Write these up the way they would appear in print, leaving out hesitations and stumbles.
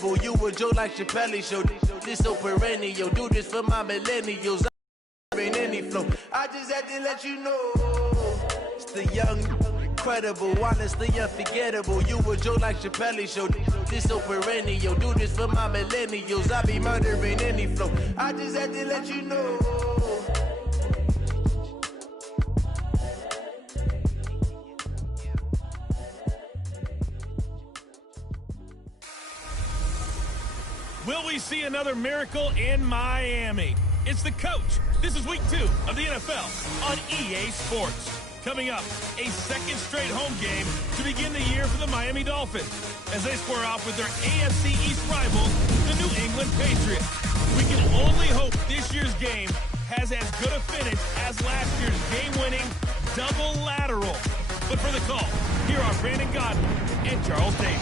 You a Joe like Chappelle show. This so perennial. Do this for my millennials. I ain't any flow. I just had to let you know. It's the young, incredible, honestly unforgettable. You a Joe like Chappelle show. This so perennial. Do this for my millennials. I be murdering any flow. I just had to let you know. Will we see another miracle in Miami? It's the coach. This is week 2 of the NFL on EA Sports. Coming up, a second straight home game to begin the year for the Miami Dolphins as they square off with their AFC East rivals, the New England Patriots. We can only hope this year's game has as good a finish as last year's game-winning double lateral. But for the call, here are Brandon Godwin and Charles Davis.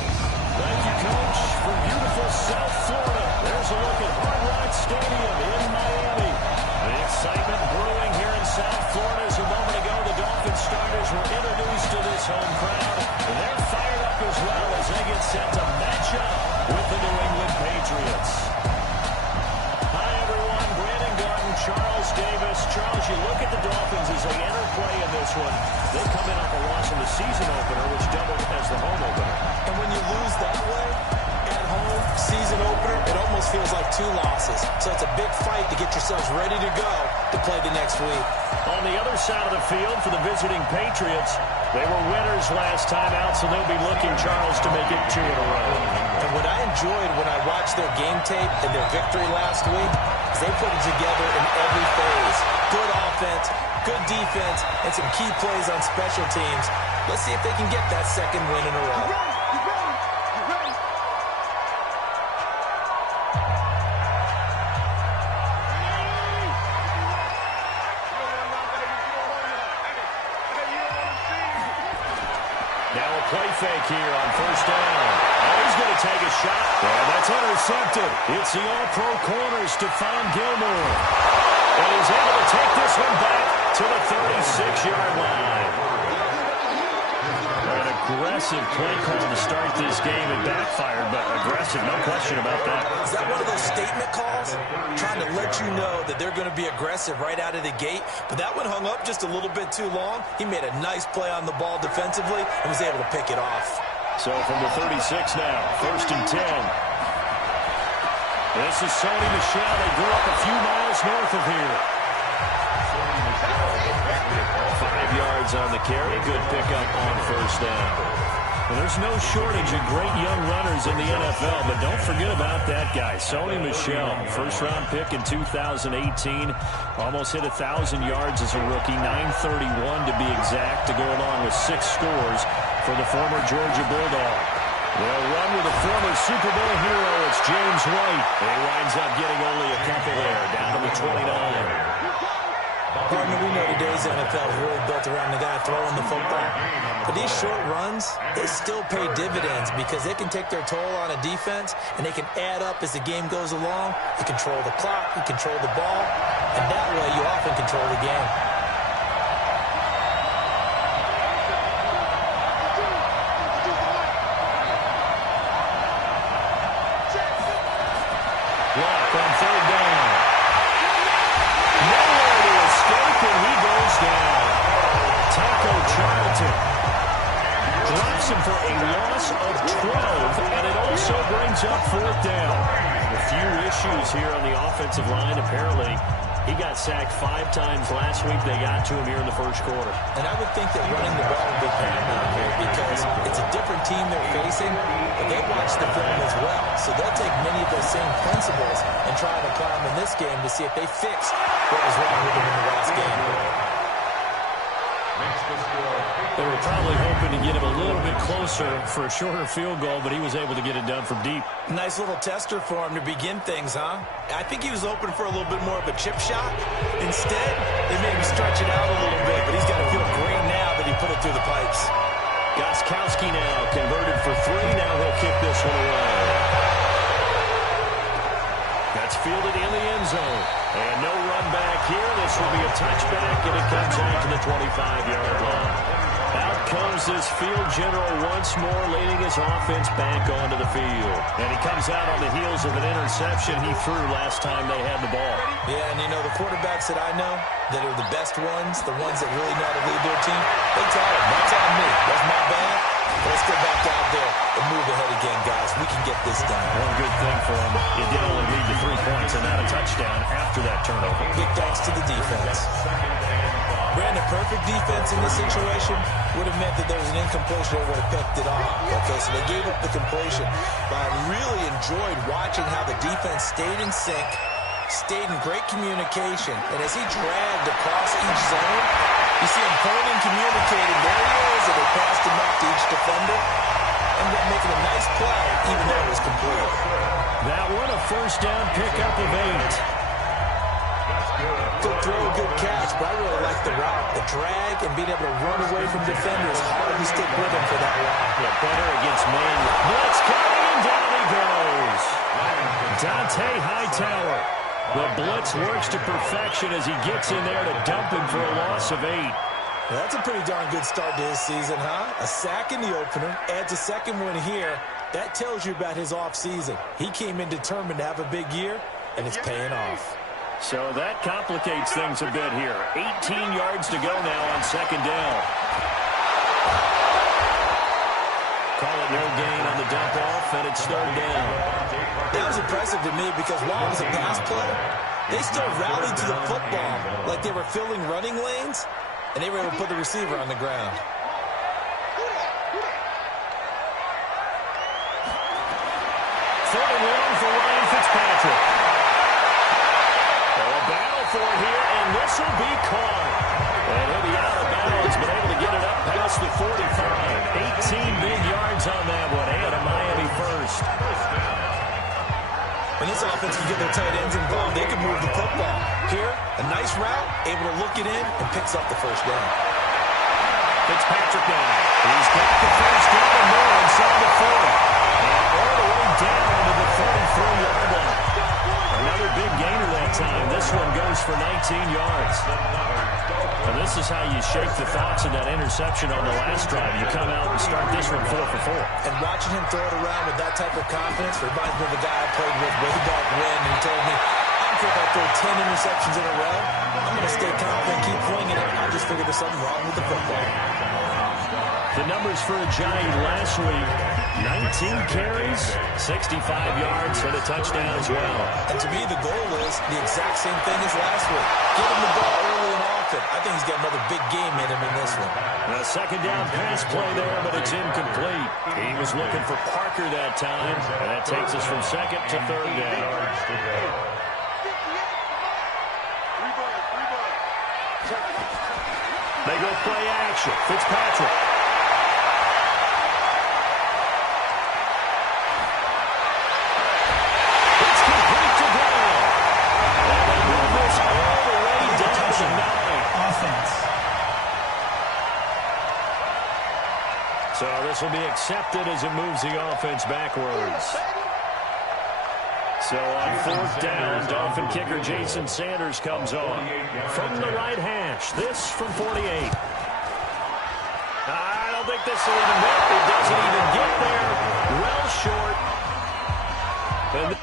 Thank you, Coach, from beautiful South Florida. There's a look at Hard Rock Stadium in Miami. The excitement brewing here in South Florida as a moment ago the Dolphins starters were introduced to this home crowd. They're fired up as well as they get set to match up with the New England Patriots. Hi, everyone. Brandon Garden, Charles Davis. Charles, you look at the Dolphins as they enter play in this one. They come in off a loss in the season opener, which doubled as the home opener. And when you lose that way, at home, season opener, it almost feels like 2 losses. So it's a big fight to get yourselves ready to go to play the next week. On the other side of the field for the visiting Patriots, they were winners last time out, so they'll be looking, Charles, to make it 2 in a row. And what I enjoyed when I watched their game tape and their victory last week is they put it together in every phase. Good offense, good defense, and some key plays on special teams. Let's see if they can get that second win in a row. Now a play fake here on first down. Oh, he's going to take a shot. And that's intercepted. It's the all-pro corner, Stephon Gilmore. And he's able to take this one back to the 36-yard line. An aggressive play call to start this game. It backfired, but aggressive, no question about that. Is that one of those statement calls? Trying to let you know that they're going to be aggressive right out of the gate. But that one hung up just a little bit too long. He made a nice play on the ball defensively and was able to pick it off. So from the 36 now, first and 10. This is Sony Michel. They grew up a few miles north of here. 5 yards on the carry. Good pickup on first down. Well, there's no shortage of great young runners in the NFL, but don't forget about that guy, Sony Michel. First-round pick in 2018. Almost hit 1,000 yards as a rookie, 931 to be exact, to go along with 6 scores for the former Georgia Bulldog. They'll run with a former Super Bowl hero. It's James White. He winds up getting only a couple there, down to the 29. Partner, we know today's NFL is really built around the guy throwing the football. But these short runs, they still pay dividends because they can take their toll on a defense, and they can add up as the game goes along. You control the clock, you control the ball, and that way you often control the game. Block on third down. Nowhere to escape, and he goes down. Taco Charlton drops him for a loss of 12, and it also brings up fourth down. A few issues here on the offensive line. Apparently, he got sacked 5 times last week. They got to him here in the first quarter. And I would think that running the ball would be paramount here because it's a different team they're facing, but they watch the film as well. So they'll take many of those same principles and try to apply them in this game to see if they fix what was wrong with them in the last game. They were probably hoping to get him a little bit closer for a shorter field goal, but he was able to get it done from deep. Nice little tester for him to begin things, huh? I think he was open for a little bit more of a chip shot. Instead, they made him stretch it out a little bit, but he's got to feel great now that he put it through the pipes. Gostkowski now converted for 3. Now he'll kick this one away. That's fielded in the end zone. And no run back here. This will be a touchback, and it comes out to the 25-yard line. Out comes this field general once more, leading his offense back onto the field. And he comes out on the heels of an interception he threw last time they had the ball. Yeah, and you know, the quarterbacks that I know that are the best ones, the ones that really know how to lead their team, they tell them, that's on me. That's my bad. But let's go back out there and move ahead again, guys. We can get this done. One good thing for him, it did only lead to 3 points and not a touchdown after that turnover. Big thanks to the defense. Brandon, perfect defense in this situation would have meant that there was an incompletion that would have picked it off. Okay, so they gave up the completion. But I really enjoyed watching how the defense stayed in sync, stayed in great communication, and as he dragged across each zone, you see him pointing, communicating, there he is, and they passed him up to each defender, and then making a nice play, even though it was complete. That one a first down pickup of 8. Good throw, good catch, but I really like the route, the drag, and being able to run away from defenders. Hard to stick with him for that long. Yeah, better against man. Blitz coming, and down he goes. Dante Hightower. The blitz works to perfection as he gets in there to dump him for a loss of 8. Well, that's a pretty darn good start to his season, huh? A sack in the opener, adds a second one here. That tells you about his offseason. He came in determined to have a big year, and it's paying off. So that complicates things a bit here. 18 yards to go now on second down. Call it no gain on the dump off, and it's third down. That was impressive to me because while it was a pass play, they still rallied to the football like they were filling running lanes, and they were able to put the receiver on the ground. Third and long for Ryan Fitzpatrick. A battle for it here, and this will be caught. And he'll be out of bounds, but able to get it up past the 45. 18 big yards on that one, and a Miami first. When this offense can get their tight ends involved, they can move the football. Here, a nice route, able to look it in, and picks up the first down. Fitzpatrick now. He's got the first down and more inside the 40. And all the way down to the 33-yard line. Another big gainer that time. This one goes for 19 yards. And this is how you shake the thoughts of that interception on the last drive. You come out and start this one 4 for 4. And watching him throw it around with that type of confidence reminds me of a guy I played with way back when, and he told me, I don't care if I throw 10 interceptions in a row. I'm going to stay confident, keep flinging it. I just figured there's something wrong with the football. The numbers for Ajayi last week, 19 carries, 65 yards, and a touchdown as well. And to me, the goal is the exact same thing as last week. Get him the ball early and often. I think he's got another big game in him in this one. A second down pass play there, but it's incomplete. He was looking for Parker that time, and that takes us from second to third down. They go play action. Fitzpatrick. So this will be accepted as it moves the offense backwards. So on fourth down, Dolphin kicker Jason Sanders comes on from the right hash. This from 48. I don't think this will even work. It doesn't even get there. Well short. And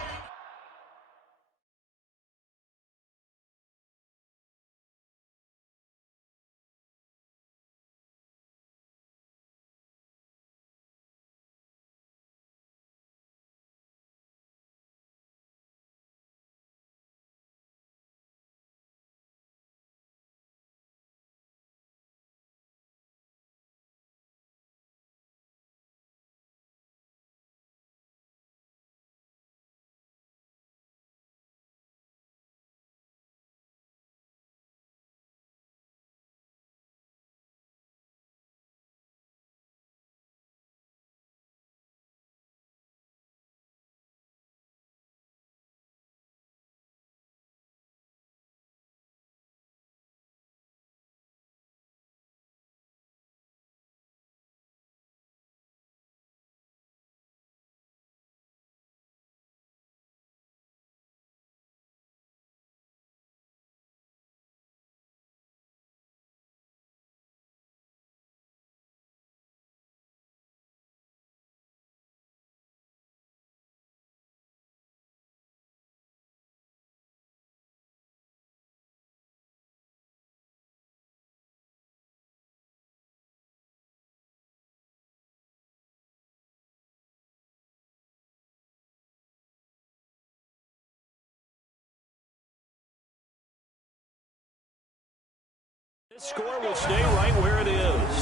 Score will stay right where it is.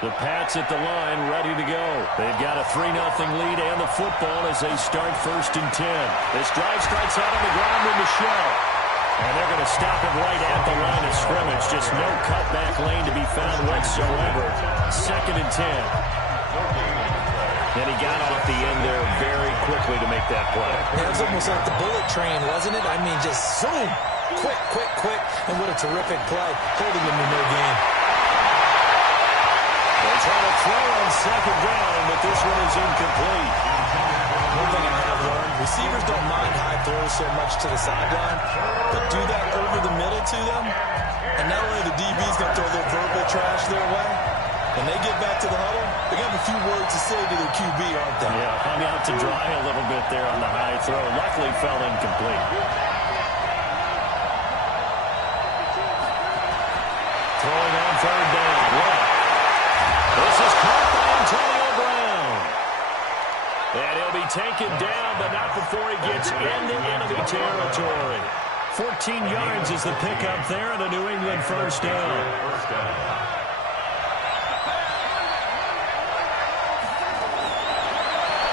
The Pats at the line, ready to go. They've got a 3-0 lead and the football as they start 1st and 10. This drive starts out on the ground with Michelle. And they're going to stop it right at the line of scrimmage. Just no cutback lane to be found whatsoever. 2nd and 10. And he got off the end there very quickly to make that play. Yeah, it was almost like the bullet train, wasn't it? I mean, just zoom. Quick, quick, quick. And what a terrific play. Holding him to no gain. They try to throw on 2nd down, but this one is incomplete. One thing I have learned, receivers don't mind high throws so much to the sideline, but do that over the middle to them, and not only the DB's going to throw a little verbal trash their way, when they get back to the huddle, they got a few words to say to their QB, aren't they? Yeah, hung out to dry a little bit there on the high throw. Luckily fell incomplete. Throwing on 3rd down. This is caught by Antonio Brown. And he'll be taken down, but not before he gets into enemy territory. 14 yards is the pickup there and a New England 1st down.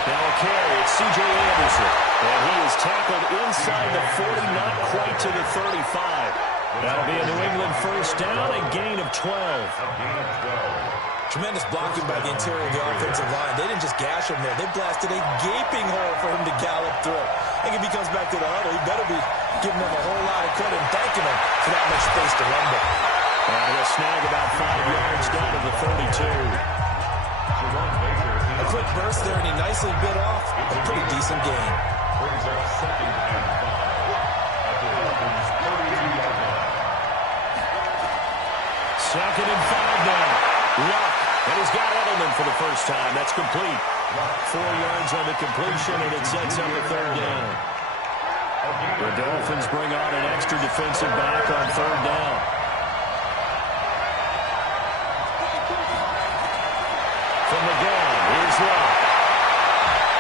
Now a carry, it's C.J. Anderson. And he is tackled inside the 40, not quite to the 35. That'll be a New England 1st down, a gain of 12. Tremendous blocking by the interior of the offensive line. They didn't just gash him there. They blasted a gaping hole for him to gallop through. I think if he comes back to the huddle, he better be giving them a whole lot of credit and thanking them for that much space to rumble. And he'll snag about 5 yards down to the 32. A quick burst there, and he nicely bit off a pretty decent gain. 2nd and 5 now. Luck. And he's got Edelman for the first time. That's complete. 4 yards on the completion, and it sets up a 3rd down. The Dolphins bring on an extra defensive back on 3rd down. From the gun, here's Luck.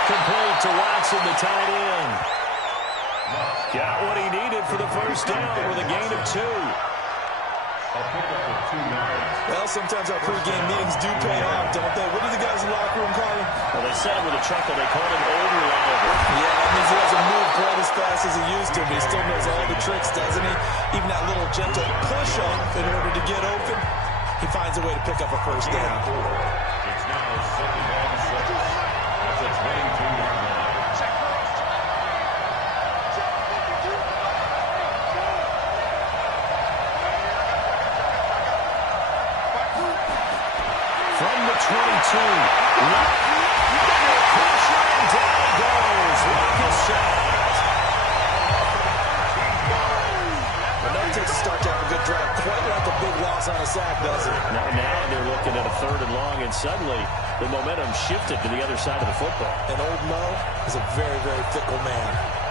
Complete to Watson, the tight end. Got what he needed for the 1st down with a gain of 2. Well, sometimes our pregame meetings do pay off, don't they? What do the guys in the locker room call him? Well, they said it with a chuckle. They called him old reliable. Yeah, that means he doesn't move quite as fast as he used to, but he still knows all the tricks, doesn't he? Even that little gentle push-off in order to get open, he finds a way to pick up a 1st down. It's now 2nd and 6 at the 22-yard line. From the 22, Luck. Pressure and down he goes. Luck is sacked. Well, that takes a start to have a good drive. Quite like a big loss on a sack, doesn't it? Now they're looking at a 3rd and long, and suddenly the momentum shifted to the other side of the football. And old Mo is a very, very fickle man.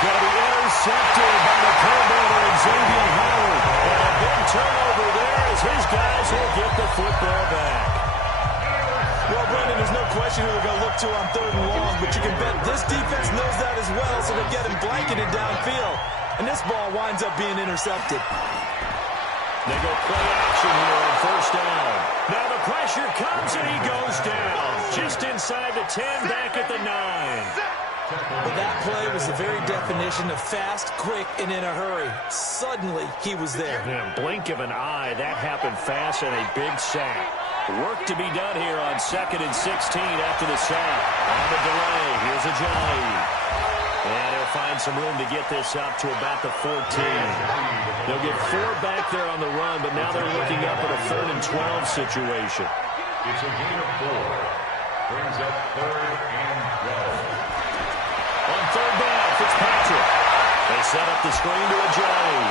Going to be intercepted by the Pro Bowler Xavier Howard. And a big turnover there as his guys will get the football back. Well, Brandon, there's no question who they're going to look to on 3rd and long, but you can bet this defense knows that as well, so they get him blanketed downfield. And this ball winds up being intercepted. They go play action here on 1st down. Now the pressure comes and he goes down. Just inside the 10, back at the 9. Well, that play was the very definition of fast, quick, and in a hurry. Suddenly, he was there. Yeah, blink of an eye, that happened fast and a big sack. Work to be done here on 2nd and 16 after the sack. On the delay, here's a Johnny. And he'll find some room to get this up to about the 14. They'll get 4 back there on the run, but now they're looking up at a 3rd and 12 situation. It's a gain of 4. Brings up 3rd and 12. On 3rd down, Fitzpatrick. They set up the screen to Ajayi.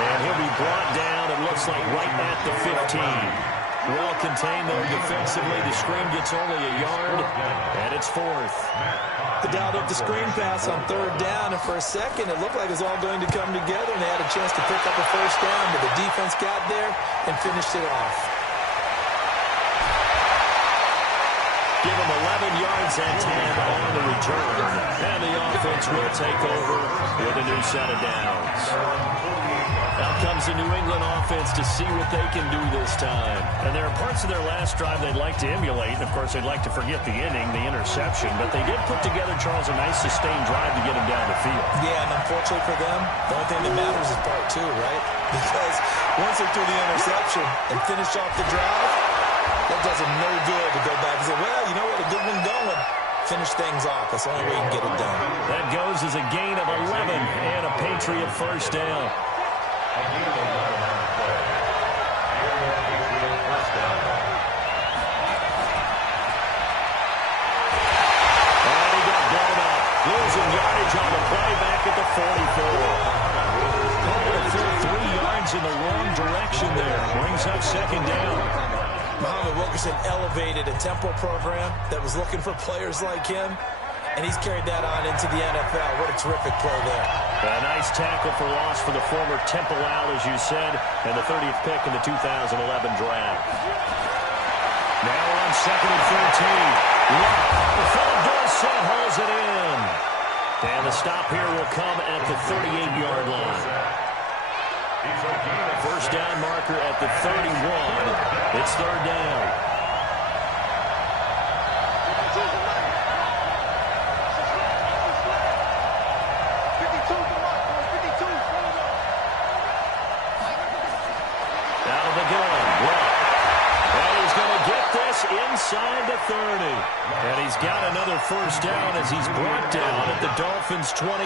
And he'll be brought down, it looks like, right at the 15. Well contained, though, defensively. The screen gets only a yard, and it's fourth. They dialed up the screen pass on third down, and for a second, it looked like it was all going to come together, and they had a chance to pick up a first down, but the defense got there and finished it off. Give them 11 yards and 10 on the return. And the offense will take over with a new set of downs. Out comes the New England offense to see what they can do this time. And there are parts of their last drive they'd like to emulate. And, of course, they'd like to forget the inning, the interception. But they did put together, Charles, a nice sustained drive to get them down the field. Yeah, and unfortunately for them, the only thing that matters is part two, right? Because once they threw the interception and finished off the drive, that does them no good to go back and say, well, you know what, a good one going. Finish things off. That's the only way you can get it done. That goes as a gain of 11 and a Patriot first down. And he got blown up. Losing yardage on the play back at the 44. Called a full 3 yards in the wrong direction there. Brings up second down. Muhammad Wilkerson elevated a tempo program that was looking for players like him, and he's carried that on into the NFL. What a terrific play there. A nice tackle for loss for the former Temple Owl, as you said, and the 30th pick in the 2011 draft. Now on second and 13. Philip Dorsett hauls it in. And the stop here will come at the 38-yard line. First down marker at the 31. It's third down. Out of the gun. And he's going to get this inside the 30. And he's got another first down as he's brought down at the Dolphins' 28.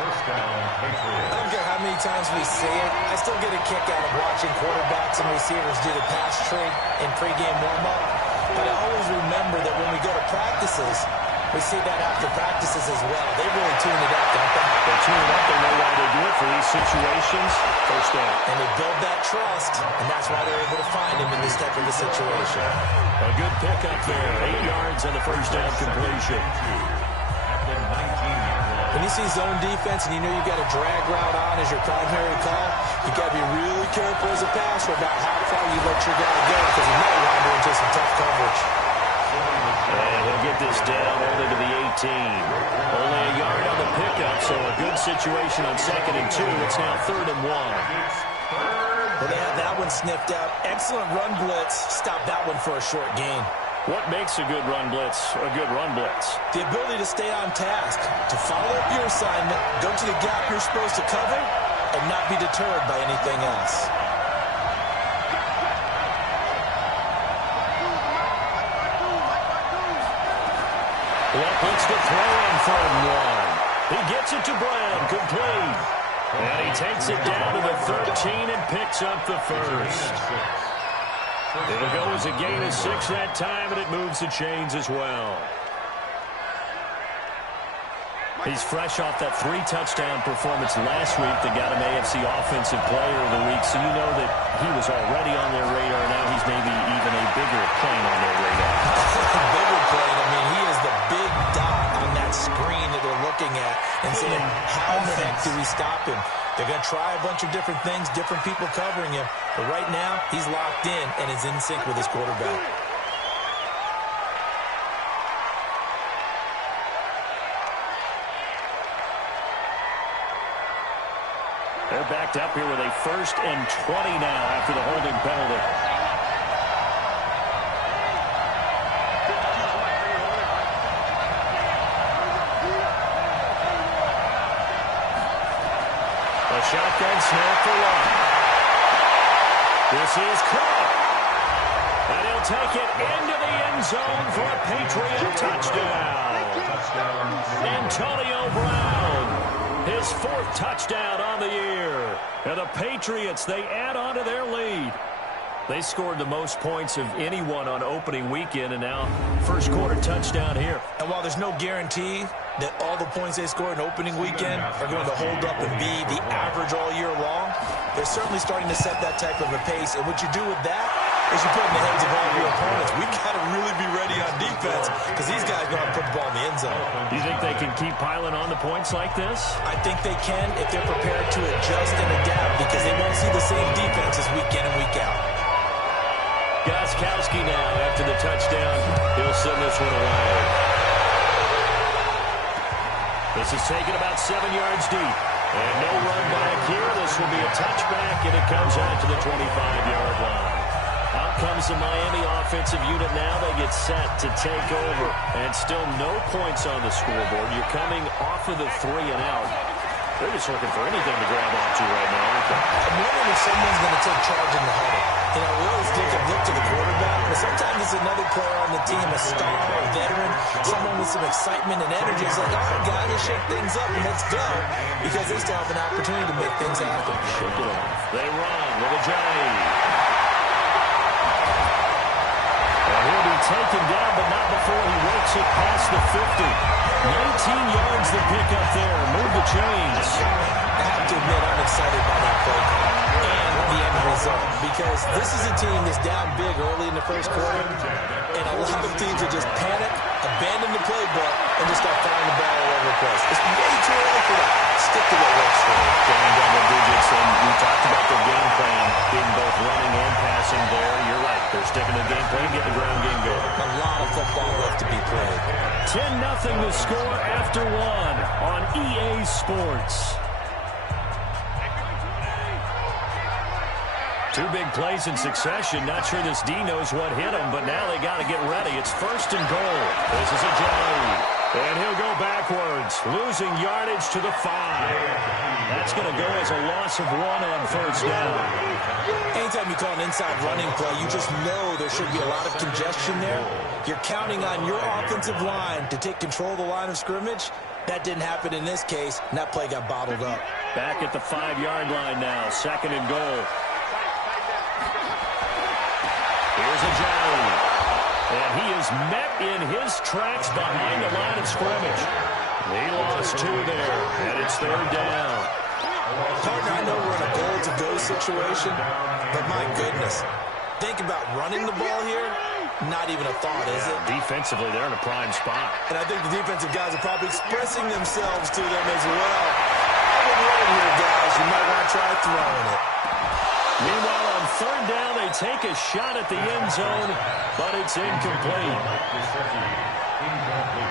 I don't care how many times we see it. I still get a kick out of watching quarterbacks and receivers do the pass tree in pregame warm-up. But I always remember that when we go to practices, we see that after practices as well. They really tune it up, don't they? They tune it up. They know why they do it for these situations. First down. And they build that trust, and that's why they're able to find him in this type of a situation. A good pickup there. 8 yards on the first down completion. When you see zone defense and you know you've got a drag route on as your primary call, you've got to be really careful as a passer about how far you let your guy go because he might wander into some tough coverage. And he'll get this down only to the 18. Only a yard on the pickup, so a good situation on second and 2. It's now third and 1. Well, they had that one sniffed out. Excellent run blitz. Stop that one for a short gain. What makes a good run blitz a good run blitz? The ability to stay on task, to follow up your assignment, go to the gap you're supposed to cover, and not be deterred by anything else. Looks to throw in third and 1. He gets it to Brown, complete. And he takes it down to the 13 and picks up the first. It'll go as a gain of 6 that time, and it moves the chains as well. He's fresh off that 3-touchdown performance last week that got him AFC Offensive Player of the Week, so you know that he was already on their radar. Now he's maybe even a bigger plane on their radar. Bigger plane. I mean, he is the big dot on that screen that they're looking at and saying, how the heck do we stop him? They're going to try a bunch of different things, different people covering him. But right now, he's locked in and is in sync with his quarterback. They're backed up here with a 1st and 20 now after the holding penalty. A shotgun snap for one. This is Cook. And he'll take it into the end zone for a Patriot touchdown. Antonio Brown, his 4th touchdown on the year. And the Patriots, they add on to their lead. They scored the most points of anyone on opening weekend, and now first quarter touchdown here. And while there's no guarantee that all the points they score in opening weekend are going to hold up and be the average all year long. They're certainly starting to set that type of a pace, and what you do with that is you put in the heads of all your opponents. We've got to really be ready on defense because these guys know how to put the ball in the end zone. Do you think they can keep piling on the points like this? I think they can if they're prepared to adjust and adapt because they won't see the same defenses week in and week out. Gostkowski now after the touchdown. He'll send this one away. This is taken about 7 yards deep. And no run back here. This will be a touchback, and it comes out to the 25-yard line. Out comes the Miami offensive unit now. They get set to take over. And still no points on the scoreboard. You're coming off of the 3-and-out. They're just looking for anything to grab onto right now, aren't they? I'm wondering if someone's going to take charge in the huddle. You know, we always think of look to the quarterback, but sometimes it's another player on the team, a star, a veteran, someone with some excitement and energy. It's like, all right, guys, let's shake things up and let's go, because they still have an opportunity to make things happen. Shake it off. They run with a Johnny. And he'll be taken down, but not before he works it past the 50. 19 yards to pick up there. Move the chains. I have to admit, I'm excited by that play call and the end result, because this is a team that's down big early in the first quarter, and a lot of teams will just panic, abandon the playbook, and just start firing the ball all over the place. It's way too early for that. Stick to what works for them. Down double digits, and we talked about their game plan being both running and passing there. You're right. They're sticking to the game plan, getting the ground game going. A lot of football left to be played. 10-0 the score after 1 on EA Sports. Two big plays in succession. Not sure this D knows what hit him, but now they got to get ready. It's 1st and goal. This is a Johnny. And he'll go backwards, losing yardage to the 5. That's going to go as a loss of 1 on 1st down. Anytime you call an inside running play, you just know there should be a lot of congestion there. You're counting on your offensive line to take control of the line of scrimmage. That didn't happen in this case, and that play got bottled up. Back at the 5-yard line now, 2nd and goal. Here's a Johnny. And he is met in his tracks behind the line of scrimmage. He lost 2 there, and it's 3rd down. Partner, I know we're in a goal-to-go situation, but my goodness, think about running the ball here. Not even a thought, is it? Defensively, they're in a prime spot. And I think the defensive guys are probably expressing themselves to them as well. I've been running here, guys. You might want to try throwing it. Meanwhile, on 3rd down, they take a shot at the end zone, but it's incomplete.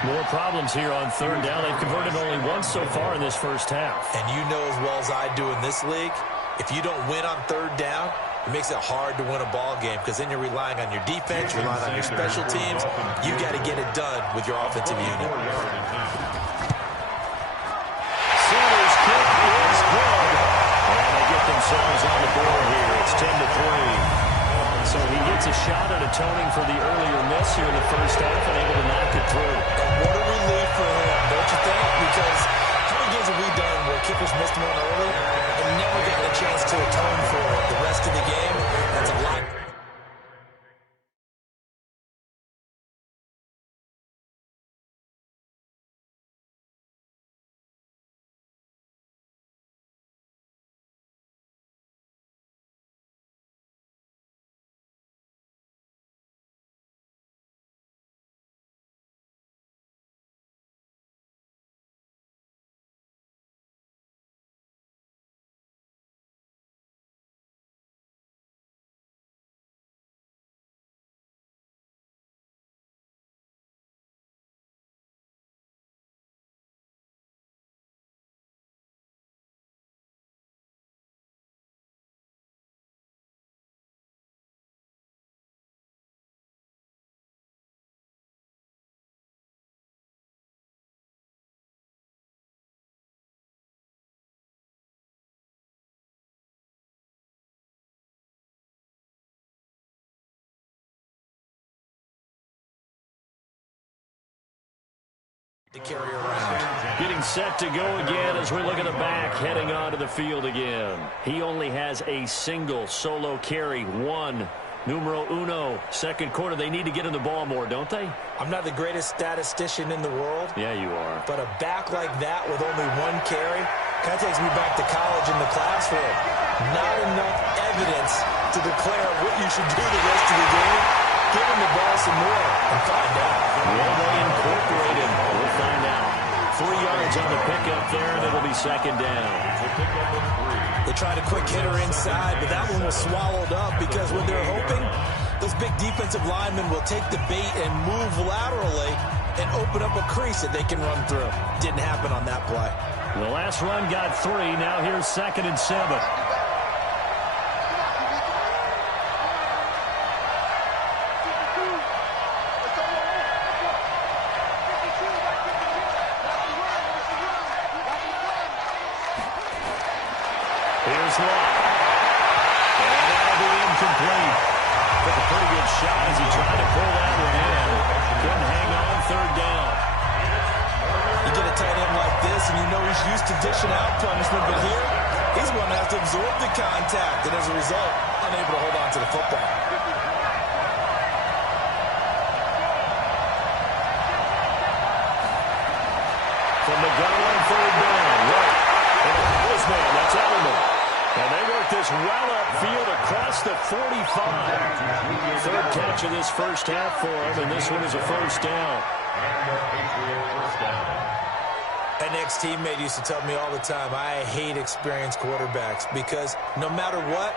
More problems here on 3rd down. They've converted only once so far in this first half. And you know as well as I do in this league, if you don't win on 3rd down, it makes it hard to win a ball game because then you're relying on your defense, you're relying on your special teams. You got to get it done with your offensive unit. Sanders' kick is good. And they get themselves on the board here. It's 10-3. So he gets a shot at atoning for the earlier miss here in the first half and able to knock it through. And what a relief for him, don't you think? Because how many games have we done where kickers missed one early and never gotten a chance to atone for it the rest of the game? That's a lot. To carry around. Getting set to go again as we look at the back heading onto the field again. He only has a single solo carry, 1 Numero uno, second quarter. They need to get in the ball more, don't they? I'm not the greatest statistician in the world. Yeah, you are. But a back like that with only one carry kind of takes me back to college in the classroom. Not enough evidence to declare what you should do the rest of the game. Give him the ball some more and find out. Will they incorporate him? We'll find out. 3 yards on the pickup there, and it'll be second down. They tried a quick hitter inside, but that one was swallowed up because when they're hoping, those big defensive linemen will take the bait and move laterally and open up a crease that they can run through. Didn't happen on that play. The last run got 3. Now here's 2nd and 7. Here's Locke. And that'll be incomplete. Took a pretty good shot as he tried to pull that one in. Couldn't hang on, 3rd down. You get a tight end like this, and you know he's used to dishing out punishment, but here, he's one that has to absorb the contact, and as a result, unable to hold on to the football. From the gun on 3rd down, right. And this man, that's Edelman. And they work this well upfield across the 45. 3rd catch of this first half for him, and this one is a 1st down. An ex-teammate used to tell me all the time, I hate experienced quarterbacks because no matter what,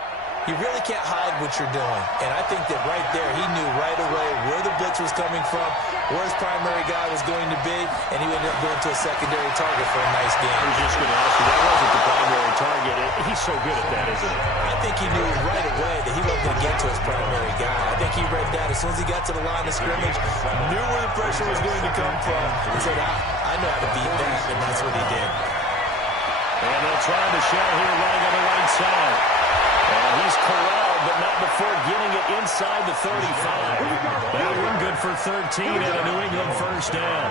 you really can't hide what you're doing. And I think that right there, he knew right away where the blitz was coming from, where his primary guy was going to be, and he ended up going to a secondary target for a nice game. I was just going to ask you, that wasn't the primary target. He's so good at that, isn't he? I think he knew right away that he wasn't going to get to his primary guy. I think he read that as soon as he got to the line of scrimmage, knew where the pressure was going to come from, and said, I know how to beat that, and that's what he did. And they'll try Michelle here running on the right side. And he's corralled, but not before getting it inside the 35. That one good for 13 and a New England 1st down.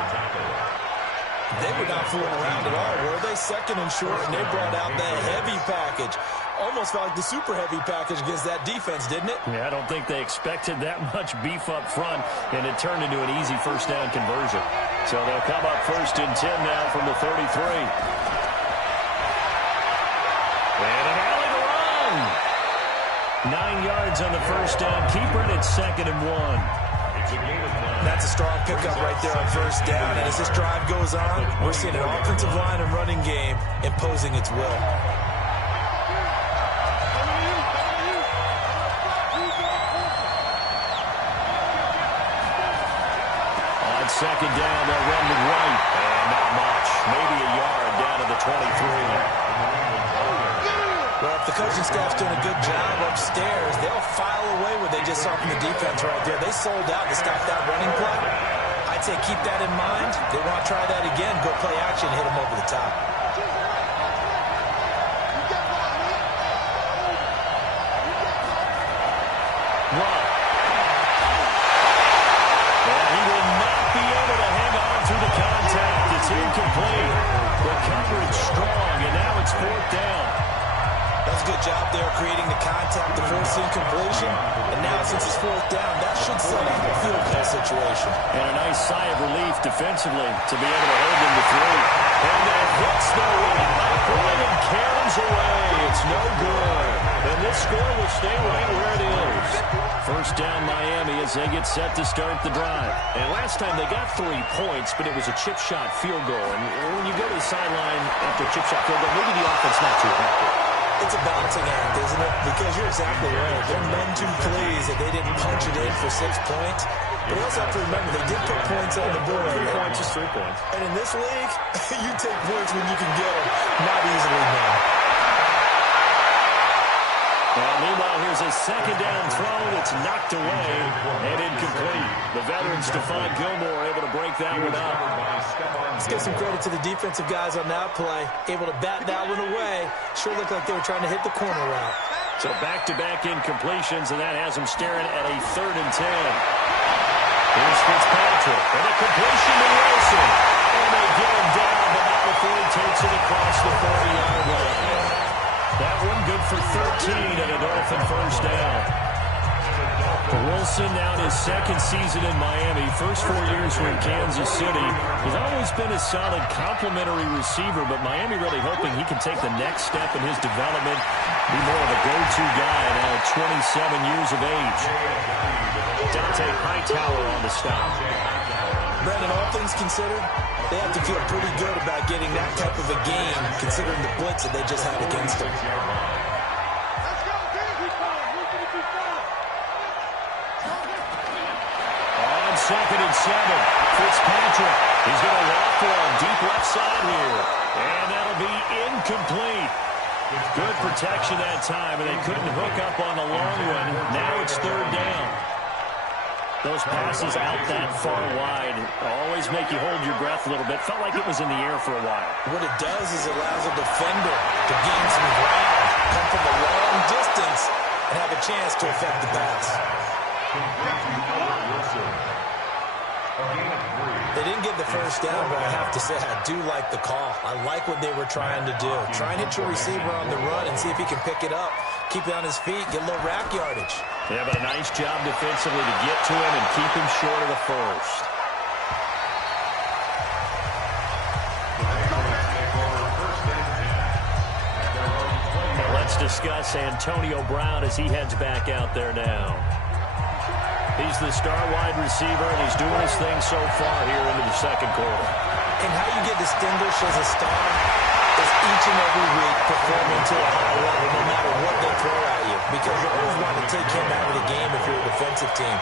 They were not fooling around at all, were they? 2nd and short, and they brought out that heavy package. Almost felt like the super heavy package against that defense, didn't it? Yeah, I don't think they expected that much beef up front, and it turned into an easy 1st down conversion. So they'll come up 1st and 10 now from the 33. And an alley to run. 9 yards on the 1st down. Keeper it at 2nd and 1. That's a strong pickup right there on 1st down. And as this drive goes on, we're seeing an offensive line and running game imposing its will. On 2nd down, they'll run to right. And not much. Maybe a yard down to the 23. Well, if the coaching staff's doing a good job upstairs, they'll file away what they just saw from the defense right there. They sold out to stop that running play. I'd say keep that in mind. They want to try that again. Go play action and hit them over the top. Run. And he will not be able to hang on through the contact. It's incomplete. The coverage strong, and now it's 4th down. That's a good job there creating the contact, the forcing completion. And now since it's 4th down, that should set up a field goal situation. And a nice sigh of relief defensively to be able to hold them to 3. And that hits the line and carries away. It's no good. And this score will stay right where it is. 1st down Miami as they get set to start the drive. And last time they got 3 points, but it was a chip shot field goal. And when you go to the sideline after a chip shot field goal, maybe the offense not too happy. It's a balancing act, isn't it? Because you're exactly right. They're none too pleased that they didn't punch it in for 6 points. But you also have to remember, they did put points on the board. 3 points is 3 points. And in this league, you take points when you can get them. Not easily done. Well, meanwhile, here's a 2nd down throw that's knocked away and incomplete. The veteran Stephon Gilmore able to break that one up. Let's give some credit to the defensive guys on that play. Able to bat that one away. Sure looked like they were trying to hit the corner route. So back-to-back incompletions, and that has them staring at a 3rd and 10. Here's Fitzpatrick, and a completion to Wilson. And they get him down, but not before he takes it across the 40-yard line. That one good for 13 and a Dolphin 1st down. Wilson now in his second season in Miami. First 4 years were in Kansas City. He's always been a solid complementary receiver, but Miami really hoping he can take the next step in his development, be more of a go-to guy now at 27 years of age. Dante Hightower on the stop. Brandon, all things considered, they have to feel pretty good about getting that type of a game, considering the blitz that they just had against them. On 2nd and 7, Fitzpatrick. He's going to walk one deep left side here. And that'll be incomplete. Good protection that time, and they couldn't hook up on the long one. Now it's 3rd down. Those passes out that far wide always make you hold your breath a little bit. Felt like it was in the air for a while. What it does is it allows a defender to gain some ground, come from a long distance, and have a chance to affect the pass. They didn't get the first down, but I have to say I do like the call. I like what they were trying to do. Try and hit your receiver on the run and see if he can pick it up. Keep it on his feet, get a little rack yardage. Yeah, but a nice job defensively to get to him and keep him short of the first. Let's discuss Antonio Brown as he heads back out there now. He's the star wide receiver, and he's doing his thing so far here into the 2nd quarter. And how you get distinguished as a star is each and every week performing to a high level no matter what they throw at you, because you always want to take him out of the game if you're a defensive team.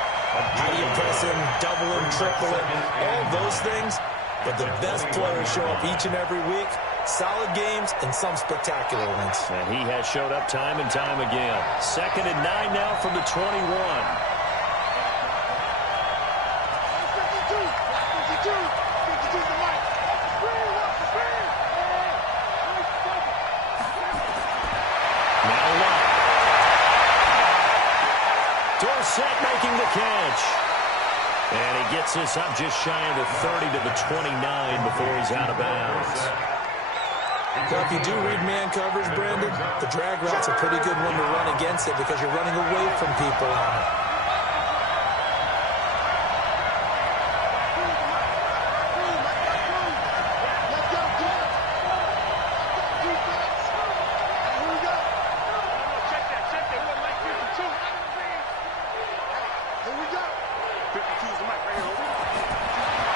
How do you press him, double him, triple him, all those things? But the best players show up each and every week, solid games, and some spectacular ones. And he has showed up time and time again. 2nd and 9 now from the 21. Dorsett making the catch. And he gets this up just shy of the 30 to the 29 before he's out of bounds. Well, if you do read man coverage, Brandon, the drag route's a pretty good one to run against it because you're running away from people on it.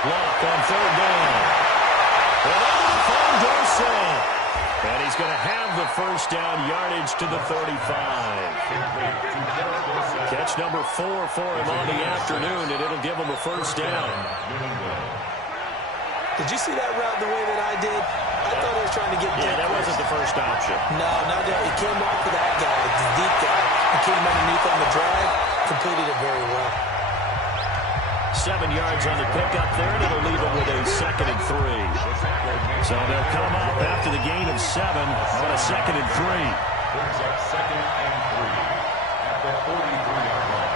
Block on 3rd down. And able to find Dorsett. And he's going to have the first down, yardage to the 35. Catch number 4 for him on the afternoon, and it'll give him a first down. Did you see that route the way that I did? I thought he was trying to get deep. Yeah, that wasn't the first option. No, not that. He came off of that guy, the deep guy, and came underneath on the drag, completed it very well. 7 yards on the pickup there, and it'll leave him with a 2nd and 3. So they'll come up after the gain of 7 on a 2nd and 3. Brings up 2nd and 3 at the 43-yard line.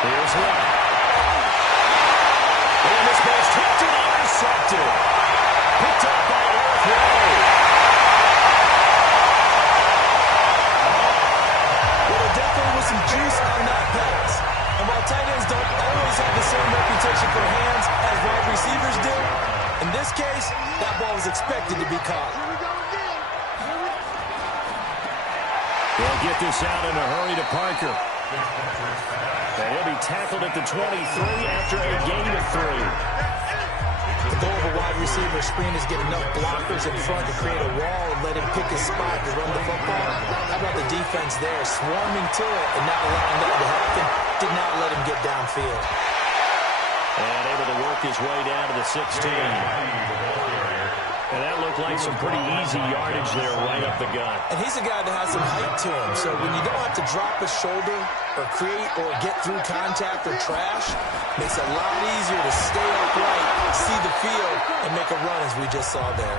Here's one. And this ball's tipped and intercepted. Picked up by Eric Rowe. Some juice on that pass. And while tight ends don't always have the same reputation for hands as wide receivers do, in this case, that ball was expected to be caught. They'll get this out in a hurry to Parker. And he'll be tackled at the 23 after a gain of 3. The goal of a wide receiver screen is get enough blockers in front to create a wall and let him pick his spot to run the football. How about the defense there, swarming to it and not allowing that to happen? Did not let him get downfield. And able to work his way down to the 16. And that looked like some pretty easy yardage there right up the gut. And he's a guy that has some height to him, so when you don't have to drop a shoulder or create or get through contact or trash, makes it a lot easier to stay upright, see the field, and make a run as we just saw there.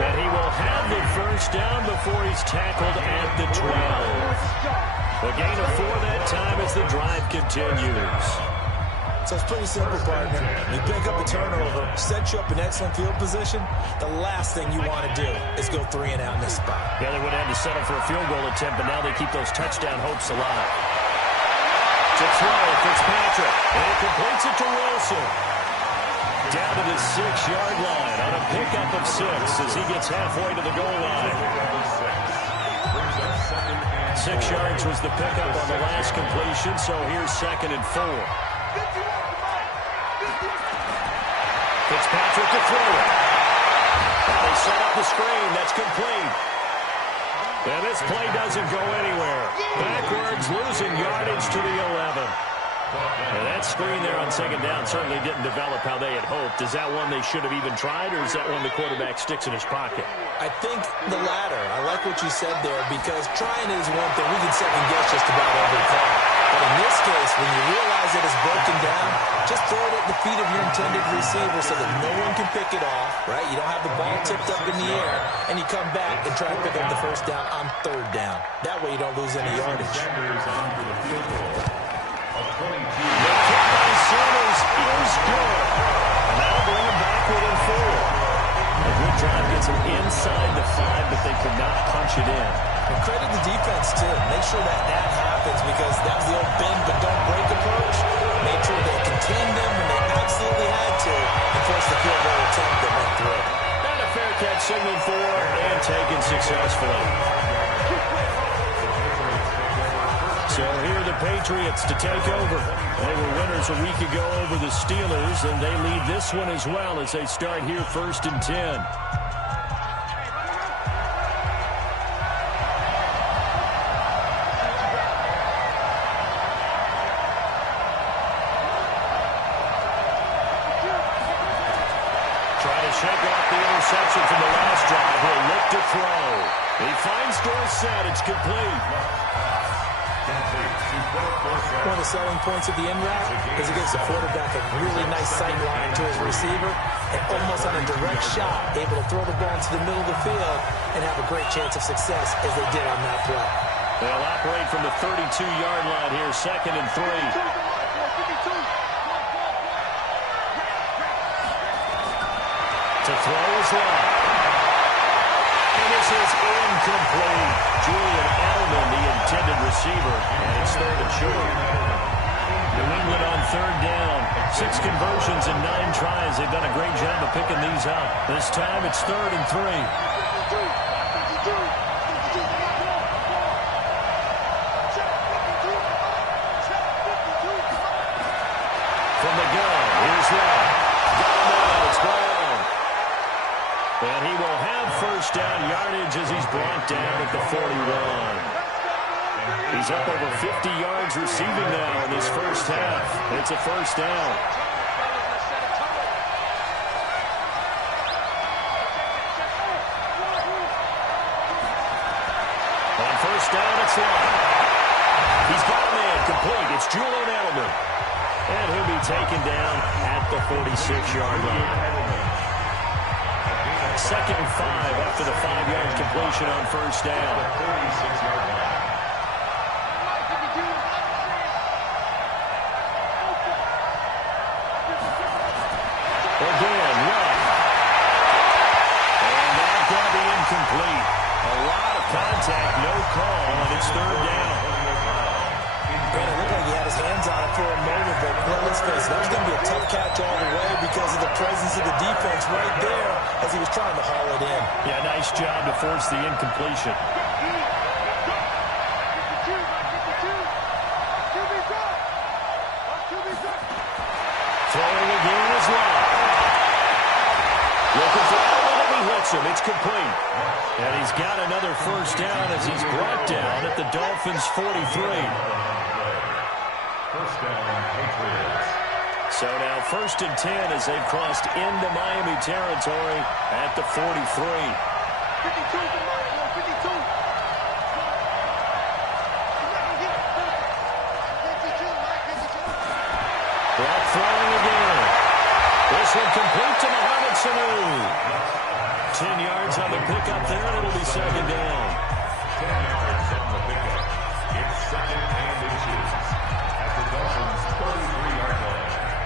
And he will have the first down before he's tackled at the 12. A gain of 4 that time as the drive continues. So it's pretty simple, partner. You pick up a turnover, set you up in excellent field position. The last thing you want to do is go 3 and out in this spot. Yeah, they would have to settle for a field goal attempt, but now they keep those touchdown hopes alive. To throw, Fitzpatrick, and he completes it to Wilson. Down to the 6-yard line on a pickup of 6 as he gets halfway to the goal line. 6 yards was the pickup on the last completion, so here's 2nd and 4. Fitzpatrick to throw it. They set up the screen. That's complete. And this play doesn't go anywhere. Backwards, losing yardage to the 11. And that screen there on 2nd down certainly didn't develop how they had hoped. Is that one they should have even tried, or is that one the quarterback sticks in his pocket? I think the latter. I like what you said there, because trying is one thing. We can second-guess just about every call. But in this case, when you realize that it's broken down, just throw it at the feet of your intended receiver so that no one can pick it off, right? You don't have the ball tipped up in the air, and you come back and try to pick up the 1st down on 3rd down. That way you don't lose any yardage. The kick by Sanders is good. And that'll bring him back within 4. A good drive gets him inside the 5, but they could not punch it in. And credit the defense, too. Make sure that happens, because that was the old bend but don't break approach. Made sure they contained them when they absolutely had to and forced the field goal attempt that went through. And a fair catch signaled for and taken successfully. So here are the Patriots to take over. They were winners a week ago over the Steelers, and they lead this one as well as they start here 1st and 10. Shake off the interception from the last drive. He'll look to throw. He finds Dorsett. It's complete. One of the selling points of the in route is it gives the quarterback a really nice sight line to his receiver, and almost on a direct shot, able to throw the ball into the middle of the field and have a great chance of success as they did on that play. They'll operate from the 32-yard line here, 2nd and 3. To throw is long. And this is incomplete. Julian Edelman, the intended receiver, and it's 3rd and short. New England on 3rd down. 6 conversions in 9 tries. They've done a great job of picking these up. This time it's 3rd and 3. From the gun, here's Long. It's Brown. And he will have 1st down yardage as he's brought down at the 41. He's up over 50 yards receiving now in this 1st half. It's a 1st down. On 1st down, it's Long. He's got a man complete. It's Julian Edelman. And he'll be taken down at the 46-yard line. 2nd and 5 after the 5-yard completion on 1st down. Again, Love. And that's going to be incomplete. A lot of contact, no call, and it's 3rd down. It looked like he had his hands on it for a moment, but let's face it, that was going to be a tough catch all the way because of the presence of the defense right there as he was trying to haul it in. Yeah, nice job to force the incompletion. Throwing again is Long. Looking for Edelman, and he hits him. It's complete. And he's got another 1st down as he's brought down at the Dolphins' 43. 1st down, Patriots. So now 1st and 10 as they've crossed into Miami territory at the 43. Block throwing again. This one complete to Mohamed Sanu. 10 yards on the pickup there, and it'll be 2nd down. 10 yards on the pickup. It's 2nd and inches at the Dolphins' 33-yard line.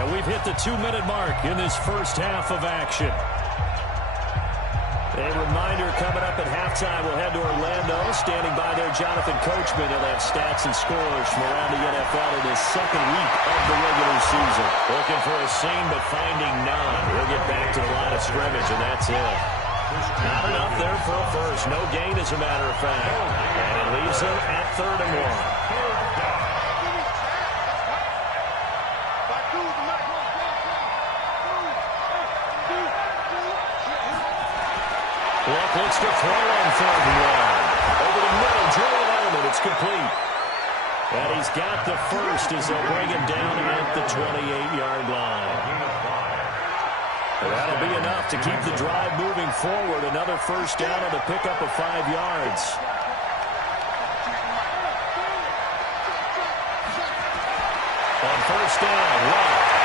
And we've hit the 2-minute mark in this first half of action. A reminder coming up at halftime, we'll head to Orlando. Standing by there, Jonathan Coachman. He'll have stats and scores from around the NFL in his second week of the regular season. Looking for a seam, but finding none. He'll get back to the line of scrimmage, and that's it. Not enough there for a first. No gain, as a matter of fact. And it leaves him at 3rd and 1. Luck looks to throw on 3rd and 1. Over the middle, Julian Edelman. It's complete. And he's got the first as they'll bring him down at the 28-yard line. And that'll be enough to keep the drive moving forward. Another first down on the pickup of 5 yards. On first down, Luck.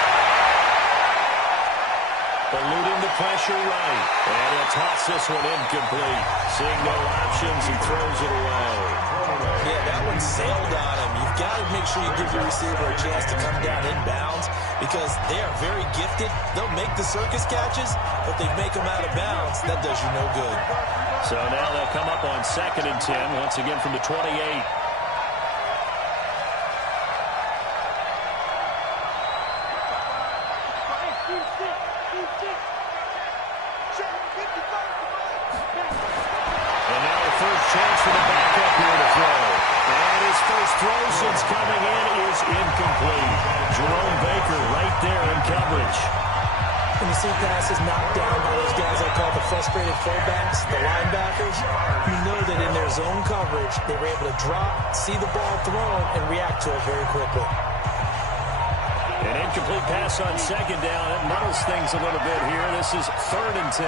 Eluding the pressure right. And he'll toss this one incomplete. Seeing no options, he throws it away. Yeah, that one sailed on him. You've got to make sure you give your receiver a chance to come down inbounds because they are very gifted. They'll make the circus catches, but they make them out of bounds. That does you no good. So now they'll come up on 2nd and 10, once again from the 28. Chance for the backup here to throw. And his first throw since coming in is incomplete. Jerome Baker right there in coverage. When you see passes knocked down by those guys I call the frustrated fullbacks, the linebackers, you know that in their zone coverage, they were able to drop, see the ball thrown, and react to it very quickly. An incomplete pass on 2nd down. It muddles things a little bit here. This is 3rd and 10.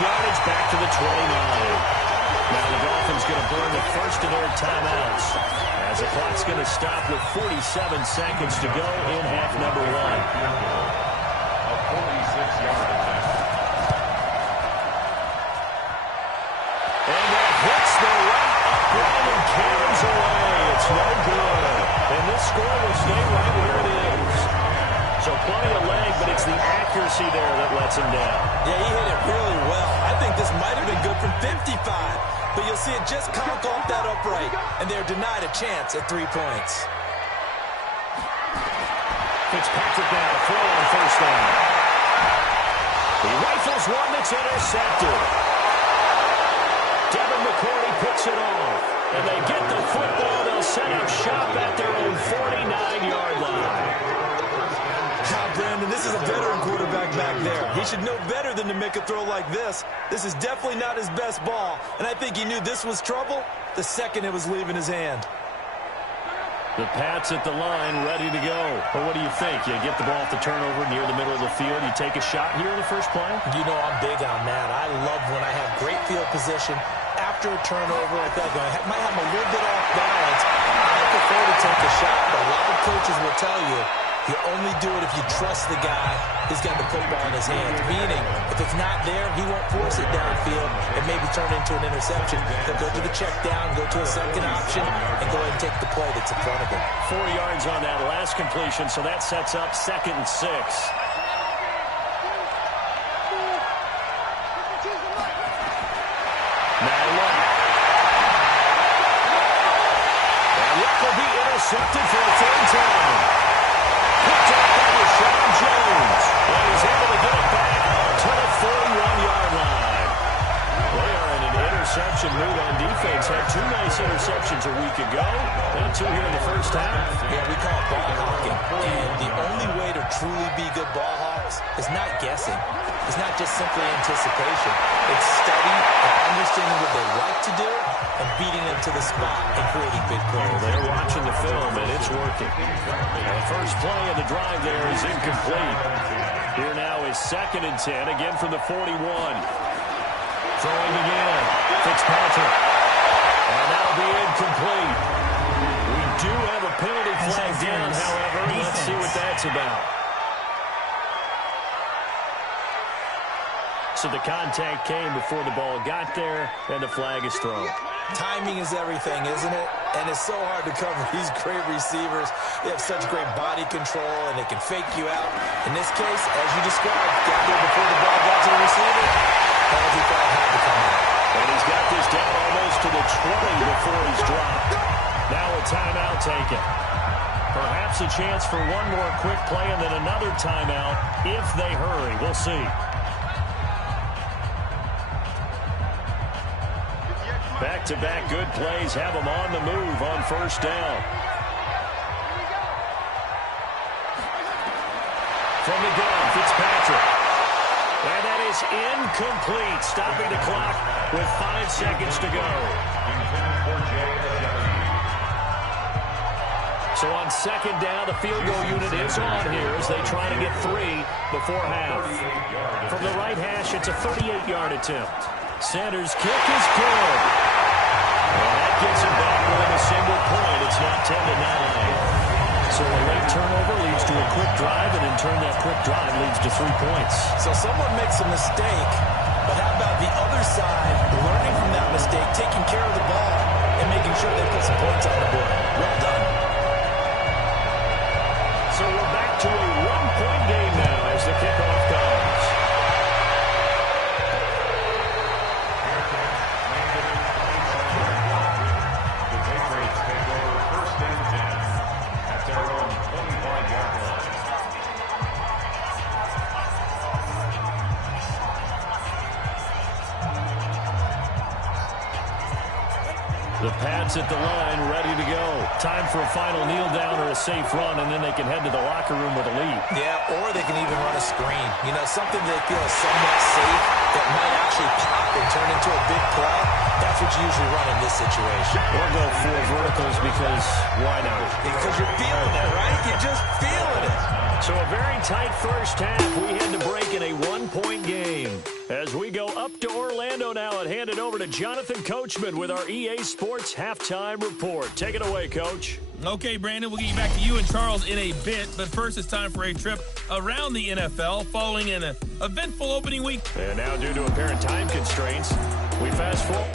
Yardage back to the 29. Now the Dolphins going to burn the first of their timeouts as the clock's going to stop with 47 seconds to go in half number 1. A 46-yard line. And that hits the right upright and carries away. It's no good. And this score will stay right where it is. So plenty of leg, but it's the accuracy there that lets him down. Yeah, he hit it really well. I think this might have been good from 55. But you'll see it just conk off that upright, and they're denied a chance at 3 points. Fitzpatrick now to throw on first down. He rifles one that's intercepted. Devin McCourty picks it off. And they get the football. They'll set up shop at their own 49-yard line. Brandon, this is a veteran quarterback back there. He should know better than to make a throw like this. This is definitely not his best ball, and I think he knew this was trouble the second it was leaving his hand. The Pats at the line, ready to go. But what do you think? You get the ball off the turnover near the middle of the field. You take a shot here in the first play? You know I'm big on that. I love when I have great field position after a turnover like that. I might have a little bit off balance. I prefer to take a shot, but a lot of coaches will tell you you only do it if you trust the guy who's got the football in his hands. Meaning, if it's not there, he won't force it downfield and maybe turn into an interception. He'll go to the check down, go to a second option, and go ahead and take the play that's in front of him. 4 yards on that last completion, so that sets up 2nd and 6. Now Luck. And Luck will be intercepted for a 3rd time. Picked up by Deshaun Jones. And he's able to get it back to the 41-yard line. They are in an interception mood on defense. Had 2 nice interceptions a week ago. And 2 here in the first half. Yeah, we call it ball hawking. And the only way to truly be good ball hawks is not guessing. It's not just simply anticipation. It's study and understanding what they like to do and beating them to the spot and creating big plays. They're watching the film, and it's working. The first play of the drive there is incomplete. Here now is 2nd and 10, again from the 41. Throwing again, Fitzpatrick. And that'll be incomplete. We do have a penalty flag down, however. Let's see what that's about. So the contact came before the ball got there, and the flag is thrown. Timing is everything, isn't it? And it's so hard to cover these great receivers. They have such great body control, and they can fake you out. In this case, as you described, got there before the ball got to the receiver. Penalty flag had to come out. And he's got this down almost to the 20 before he's dropped. Now a timeout taken. Perhaps a chance for one more quick play and then another timeout if they hurry. We'll see. Back-to-back good plays have them on the move on first down. From the gun, Fitzpatrick. And that is incomplete, stopping the clock with 5 seconds to go. So on second down, the field goal unit is on here as they try to get 3 before half. From the right hash, it's a 38-yard attempt. Sanders' kick is good. And that gets him back within a single point. It's now 10-9. So a late turnover leads to a quick drive, and in turn that quick drive leads to 3 points. So someone makes a mistake, but how about the other side learning from that mistake, taking care of the ball, and making sure they put some points on the board? Well done. So we're back to a 1-point game now as the kickoff comes. The Pats at the line, ready to go. Time for a final kneel down or a safe run, and then they can head to the locker room with a lead. Yeah, or they can even run a screen. You know, something they feel is somewhat safe that might actually pop and turn into a big play. That's what you usually run in this situation. Or go 4 verticals because why not? Because you're feeling it, right? You're just feeling it. So a very tight first half. We head to break in a 1-point game. As we go up to Orlando now and hand it over to Jonathan Coachman with our EA Sports Halftime Report. Take it away, Coach. Okay, Brandon, we'll get you back to you and Charles in a bit. But first, it's time for a trip around the NFL following an eventful opening week. And now, due to apparent time constraints, we fast forward.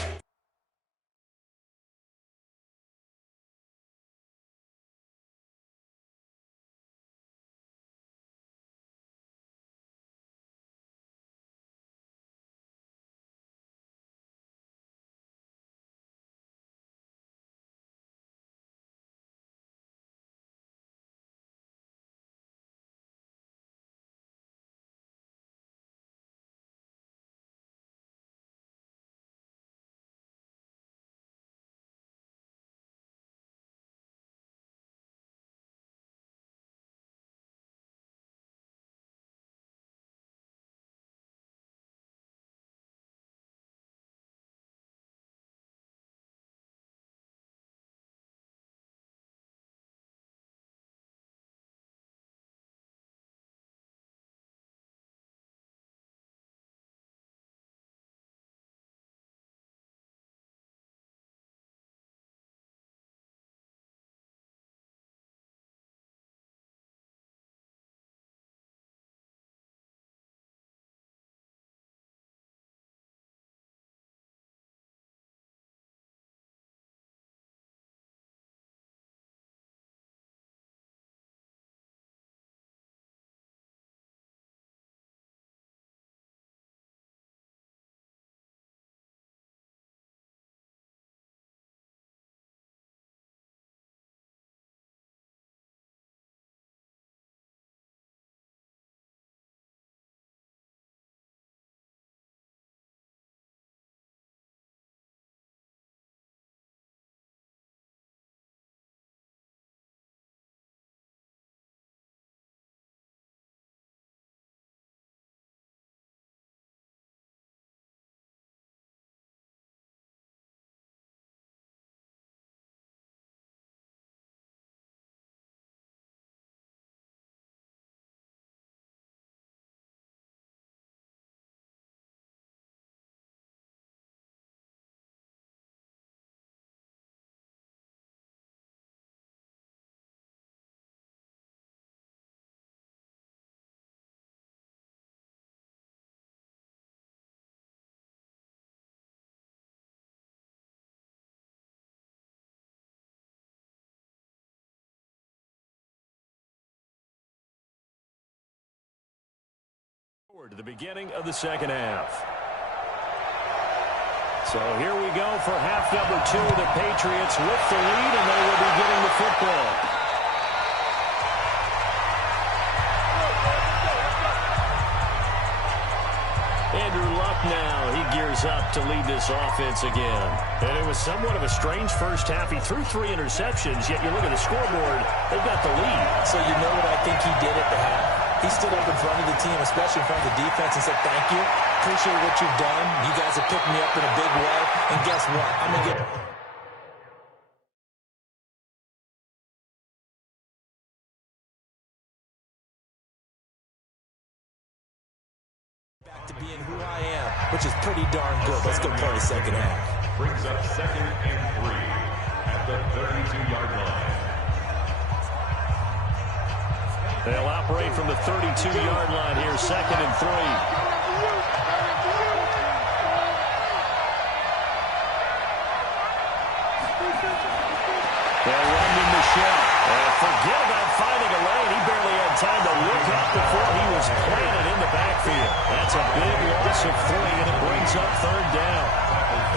To the beginning of the second half. So here we go for half number 2. The Patriots with the lead, and they will be getting the football. Andrew Luck now. He gears up to lead this offense again. And it was somewhat of a strange first half. He threw 3 interceptions, yet you look at the scoreboard, they've got the lead. So you know what I think he did at the half? He stood up in front of the team, especially in front of the defense, and said, thank you. Appreciate what you've done. You guys have picked me up in a big way. And guess what? I'm going to get back to being who I am, which is pretty darn good. Let's go play the second half. Brings up 2nd and 3 at the 32-yard line. They'll operate from the 32-yard line here, 2nd and 3. They'll run in the shell. Forget about finding a lane. He barely had time to look up before he was planted in the backfield. That's a big loss of 3, and it brings up 3rd down.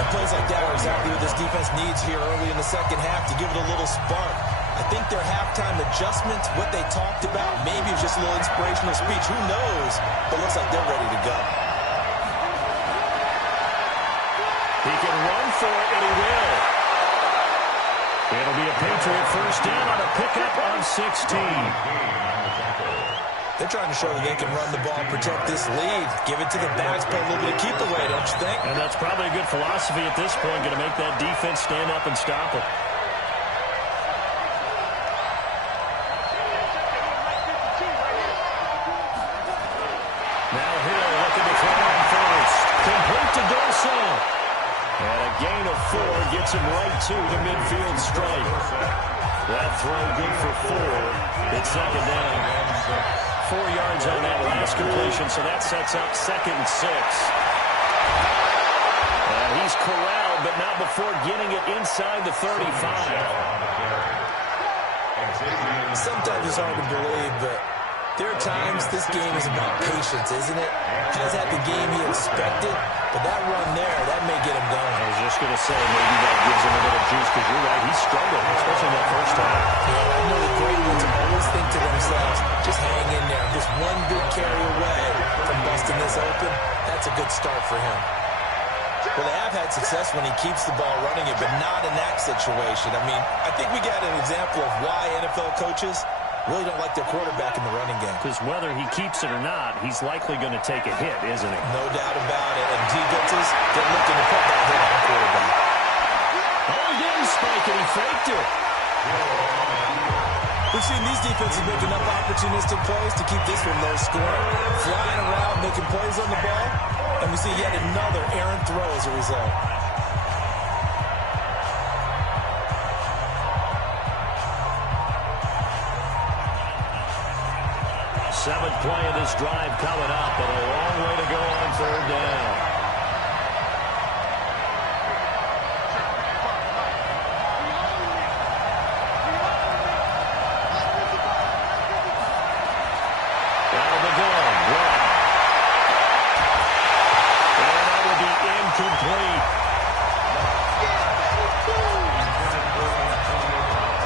And plays like that are exactly what this defense needs here early in the second half to give it a little spark. I think their halftime adjustments, what they talked about, maybe it was just a little inspirational speech. Who knows? But it looks like they're ready to go. He can run for it, and he will. It'll be a Patriot first down on a pickup on 16. They're trying to show that they can run the ball and protect this lead. Give it to the backs, play a little bit of keep away, don't you think? And that's probably a good philosophy at this point, going to make that defense stand up and stop it. Now Hill looking to throw on first. Complete to Dawson. And a gain of 4 gets him right to the midfield stripe. That throw good for 4. It's 2nd down. 4 yards on that last completion, so that sets up 2nd and 6. And he's corralled, but not before getting it inside the 35. Sometimes it's hard to believe, but there are times this game is about patience, isn't it? Has had the game he expected, but that run there, that may get him going. I was just going to say, maybe that gives him a little juice, because you're right, he struggled, especially in that first half. Yeah, I know the great ones always think to themselves, just hang in there. Just one big carry away from busting this open. That's a good start for him. Well, they have had success when he keeps the ball running it, but not in that situation. I mean, I think we got an example of why NFL coaches really don't like their quarterback in the running game. Because whether he keeps it or not, he's likely going to take a hit, isn't he? No doubt about it. And defenses, they're looking to put that hit on the quarterback. Oh, he didn't spike it. He faked it. We've seen these defenses make enough opportunistic plays to keep this one low scoring. Flying around, making plays on the ball, and we see yet another errant throw as a result. 7th play of this drive coming up, but a long way to go on 3rd down. Out of the gun, run. And that will be incomplete.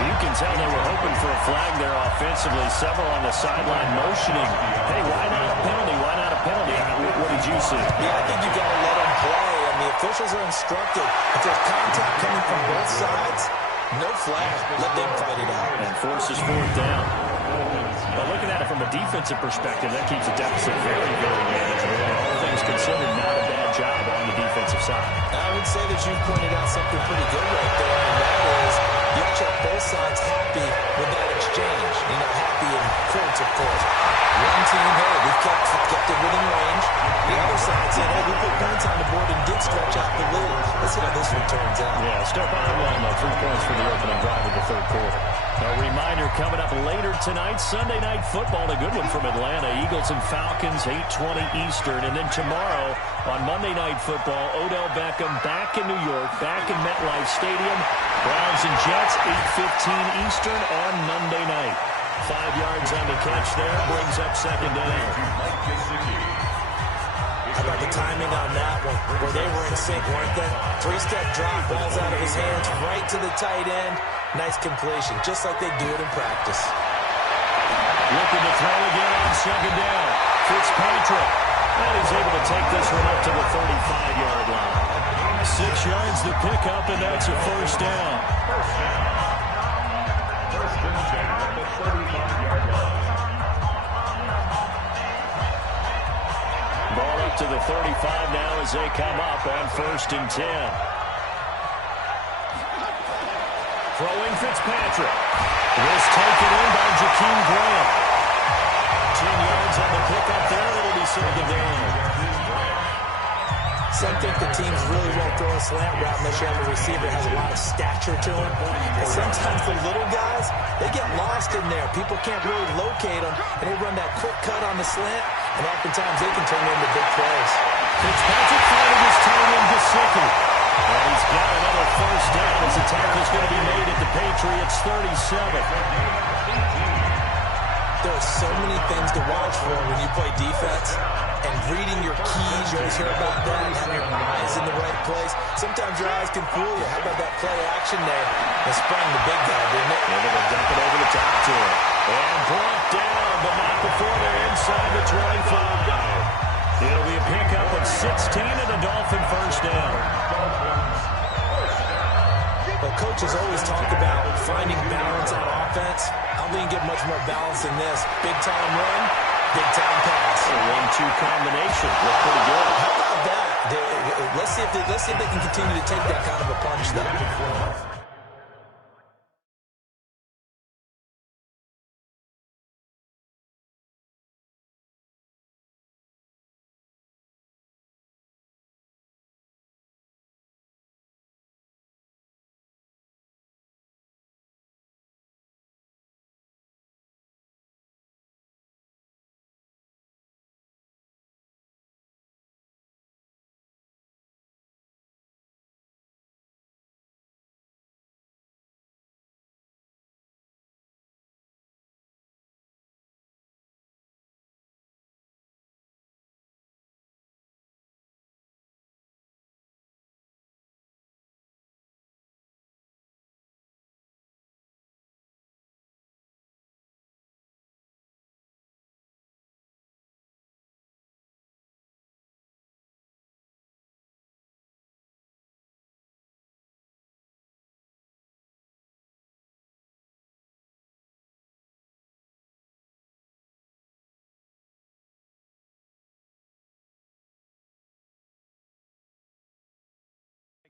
You can tell they were hoping for a flag there offensively. Several on the sideline motioning. Hey, why not a penalty? Why not a penalty? What did you see? Yeah, I think you got to let them play. And the officials are instructed. If there's contact coming from both sides, no flag. Let them fight it out. And forces 4th down. But looking at it from a defensive perspective, that keeps the deficit very, very manageable. All things considered, not a bad job on the defensive side. I would say that you pointed out something pretty good right there, and that is you actually have both sides happy with that exchange. You know, happy in quotes, of course. One team, hey, we've kept it within range. The other side saying, hey, we put points on the board and did stretch out the lead. Let's see how this one turns out. Yeah, still bottom line, though. 3 points for the opening drive of the 3rd quarter. A reminder coming up later tonight, Sunday Night Football, a good one from Atlanta. Eagles and Falcons, 8:20 Eastern. And then tomorrow on Monday Night Football, Odell Beckham back in New York, back in MetLife Stadium. Browns and Jets, 8:15 Eastern on Monday night. 5 yards on the catch there, brings up 2nd down. How about the timing on that one, where they were in sync, weren't they? Three-step drop, balls out of his hands, right to the tight end. Nice completion, just like they do it in practice. Looking to throw again on second down. Fitzpatrick. And he's able to take this one up to the 35-yard line. 6 yards to pick up, and that's a first down. First and 10 at the 35-yard line. Ball up to the 35 now as they come up on first and 10. Throwing Fitzpatrick. Was taken in by Jakeem Graham. 10 yards on the pickup there. It'll be second down. Some think the teams really won't throw a slant route unless you have a receiver that has a lot of stature to him. But sometimes the little guys, they get lost in there. People can't really locate them, and they run that quick cut on the slant, and oftentimes they can turn into big plays. Fitzpatrick finding his tight end Gesicki. And he's got another first down as the tackle's going to be made at the Patriots 37. There are so many things to watch for when you play defense. And reading your keys, you always hear about that, and having your eyes in the right place. Sometimes your eyes can fool you. How about that play action there? They sprung the big guy, didn't it? They're going to dump it over the top to him. And brought down, but not before they're inside the 25. It'll be a pickup of 16 and a Dolphin first down. Well, coaches always talk about finding balance on offense. I don't think you get much more balance than this. Big-time run, big-time pass. A 1-2 combination. Look pretty good. How about that? Let's see if they can continue to take that kind of a punch, though.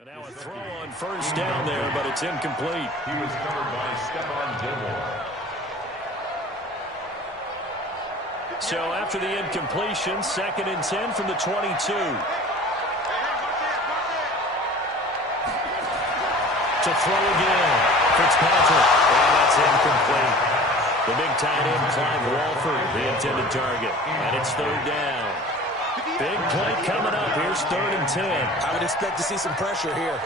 And now a throw on first down there, but it's incomplete. He was covered by Stephon Gilmore. So after the incompletion, 2nd and 10 from the 22. To throw again. Fitzpatrick. And that's incomplete. The big tight end, Clive Walford, the intended target. And it's 3rd down. Big play coming up. Here's 3rd and 10. I would expect to see some pressure here.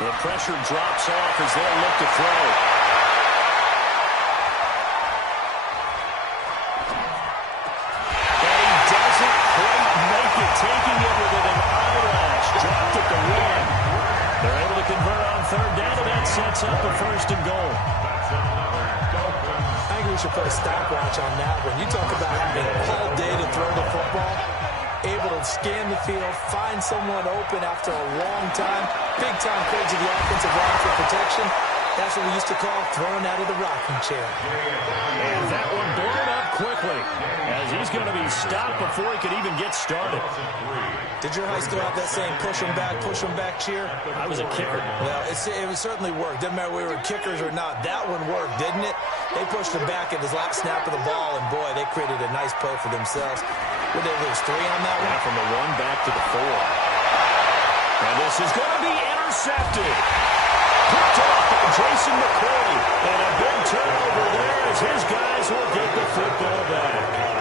The pressure drops off as they'll look to throw. And he doesn't quite make it, taking it with an eyelash. Dropped it to one. They're able to convert on 3rd down, and that sets up a 1st and goal. I think we should put a stopwatch on that one. You talk about having all day to throw the football, able to scan the field, find someone open after a long time. Big time credit to the offensive line for protection. That's what we used to call throwing out of the rocking chair. And that one blown up quickly as he's going to be stopped before he could even get started. Did your high school have that saying, push them back cheer? I was a kicker. Well, it certainly worked. Didn't matter whether we were kickers or not. That one worked, didn't it? They pushed him back at his last snap of the ball, and boy, they created a nice play for themselves. Would they lose 3 on that one? From the 1 back to the 4. And this is going to be intercepted. Picked off by Jason McCoy. And a big turnover there as his guys will get the football back.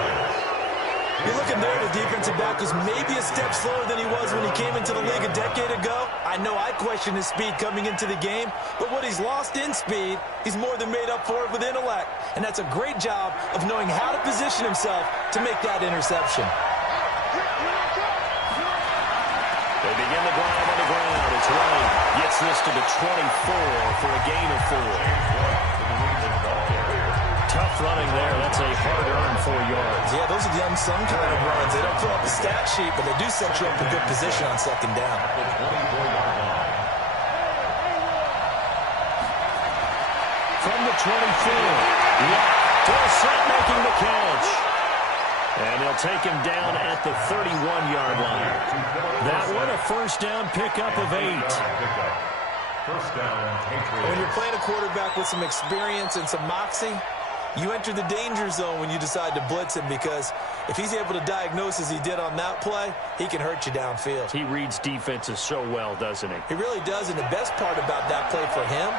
You're looking there, the defensive back was maybe a step slower than he was when he came into the league a decade ago. I know I questioned his speed coming into the game, but what he's lost in speed, he's more than made up for it with intellect. And that's a great job of knowing how to position himself to make that interception. cuts this to the 24 for a gain of 4. Tough running there. That's a hard-earned 4 yards. Yeah, those are the unsung kind of runs. They don't fill up the stat sheet, but they do set you up in good position on second down. From the 24, Dorsett making the catch. And they'll take him down at the 31-yard line. That one, a first down pickup of 8. First down, Patriots. When you're playing a quarterback with some experience and some moxie, you enter the danger zone when you decide to blitz him, because if he's able to diagnose as he did on that play, he can hurt you downfield. He reads defenses so well, doesn't he? He really does, and the best part about that play for him,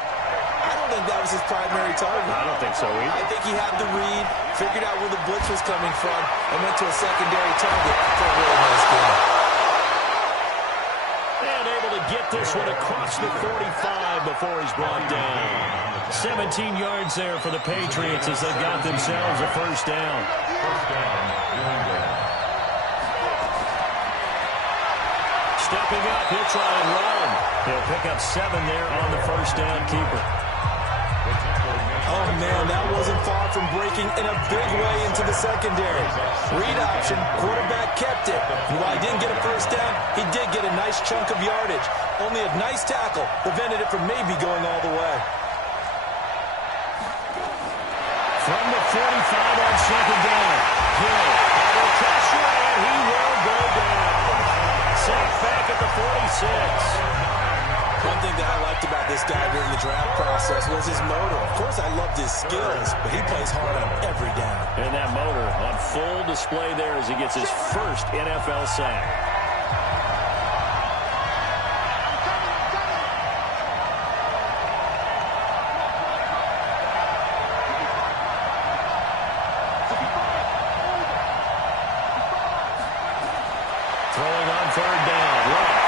I don't think that was his primary target. I don't think so either. I think he had the read, figured out where the blitz was coming from, and went to a secondary target for a really nice game. And able to get this one across the 45 before he's brought down. 17 yards there for the Patriots as they got themselves a first down. First down, Stepping up, he'll try and run. He'll pick up 7 there on the first down keeper. Oh, man, that wasn't far from breaking in a big way into the secondary. Read option, quarterback kept it. And while he didn't get a first down, he did get a nice chunk of yardage. Only a nice tackle prevented it from maybe going all the way. From the 45 on second down, Hill under pressure, and he will go down. Sacked back at the 46. One thing that I liked about this guy during the draft process was his motor. Of course, I loved his skills, but he plays hard on every down. And that motor on full display there as he gets his first NFL sack. Throwing on third down, White.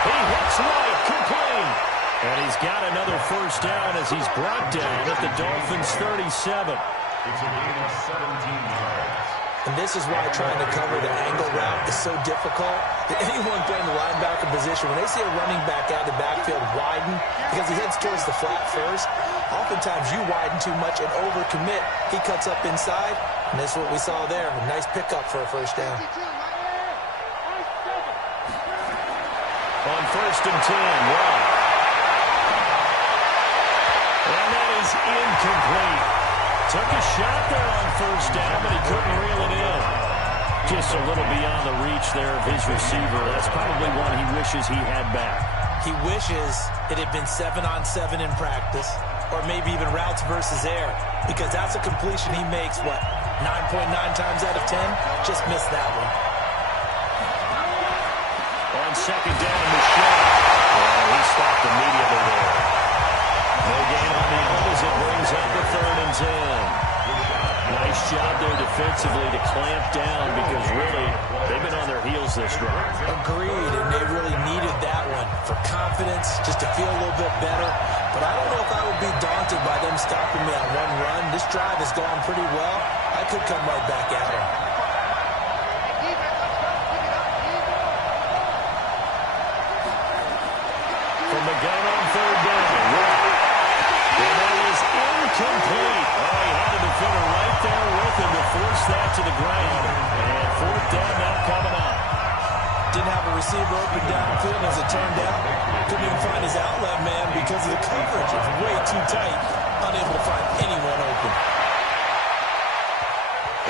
He hits White, complete. And he's got another first down as he's brought down at the Dolphins' 37. It's a gain of 17 yards. And this is why trying to cover the angle route is so difficult. Anyone playing the linebacker position, when they see a running back out of the backfield widen, because he heads towards the flat first, oftentimes you widen too much and overcommit. He cuts up inside, and that's what we saw there. A nice pickup for a first down. On first and 10, Watt. And that is incomplete. Took a shot there on first down, but he couldn't reel it in. Just a little beyond the reach there of his receiver. That's probably one he wishes he had back. He wishes it had been 7-on-7 in practice, or maybe even routes versus air, because that's a completion he makes, what, 9.9 times out of 10? Just missed that one. On second down, Michelle. And he stopped immediately there. No gain on the out as it brings up a 3rd and 10. Nice job there defensively to clamp down, because really, they've been on their heels this drive. Agreed, and they really needed that one for confidence, just to feel a little bit better. But I don't know if I would be daunted by them stopping me on one run. This drive has gone pretty well. I could come right back at them. From the gun on third down, and that is incomplete. Oh, he had the defender right there with him to force that to the ground. And 4th down now coming up. Didn't have a receiver open downfield, as it turned out. Couldn't even find his outlet man because of the coverage. It's way too tight. Unable to find anyone open.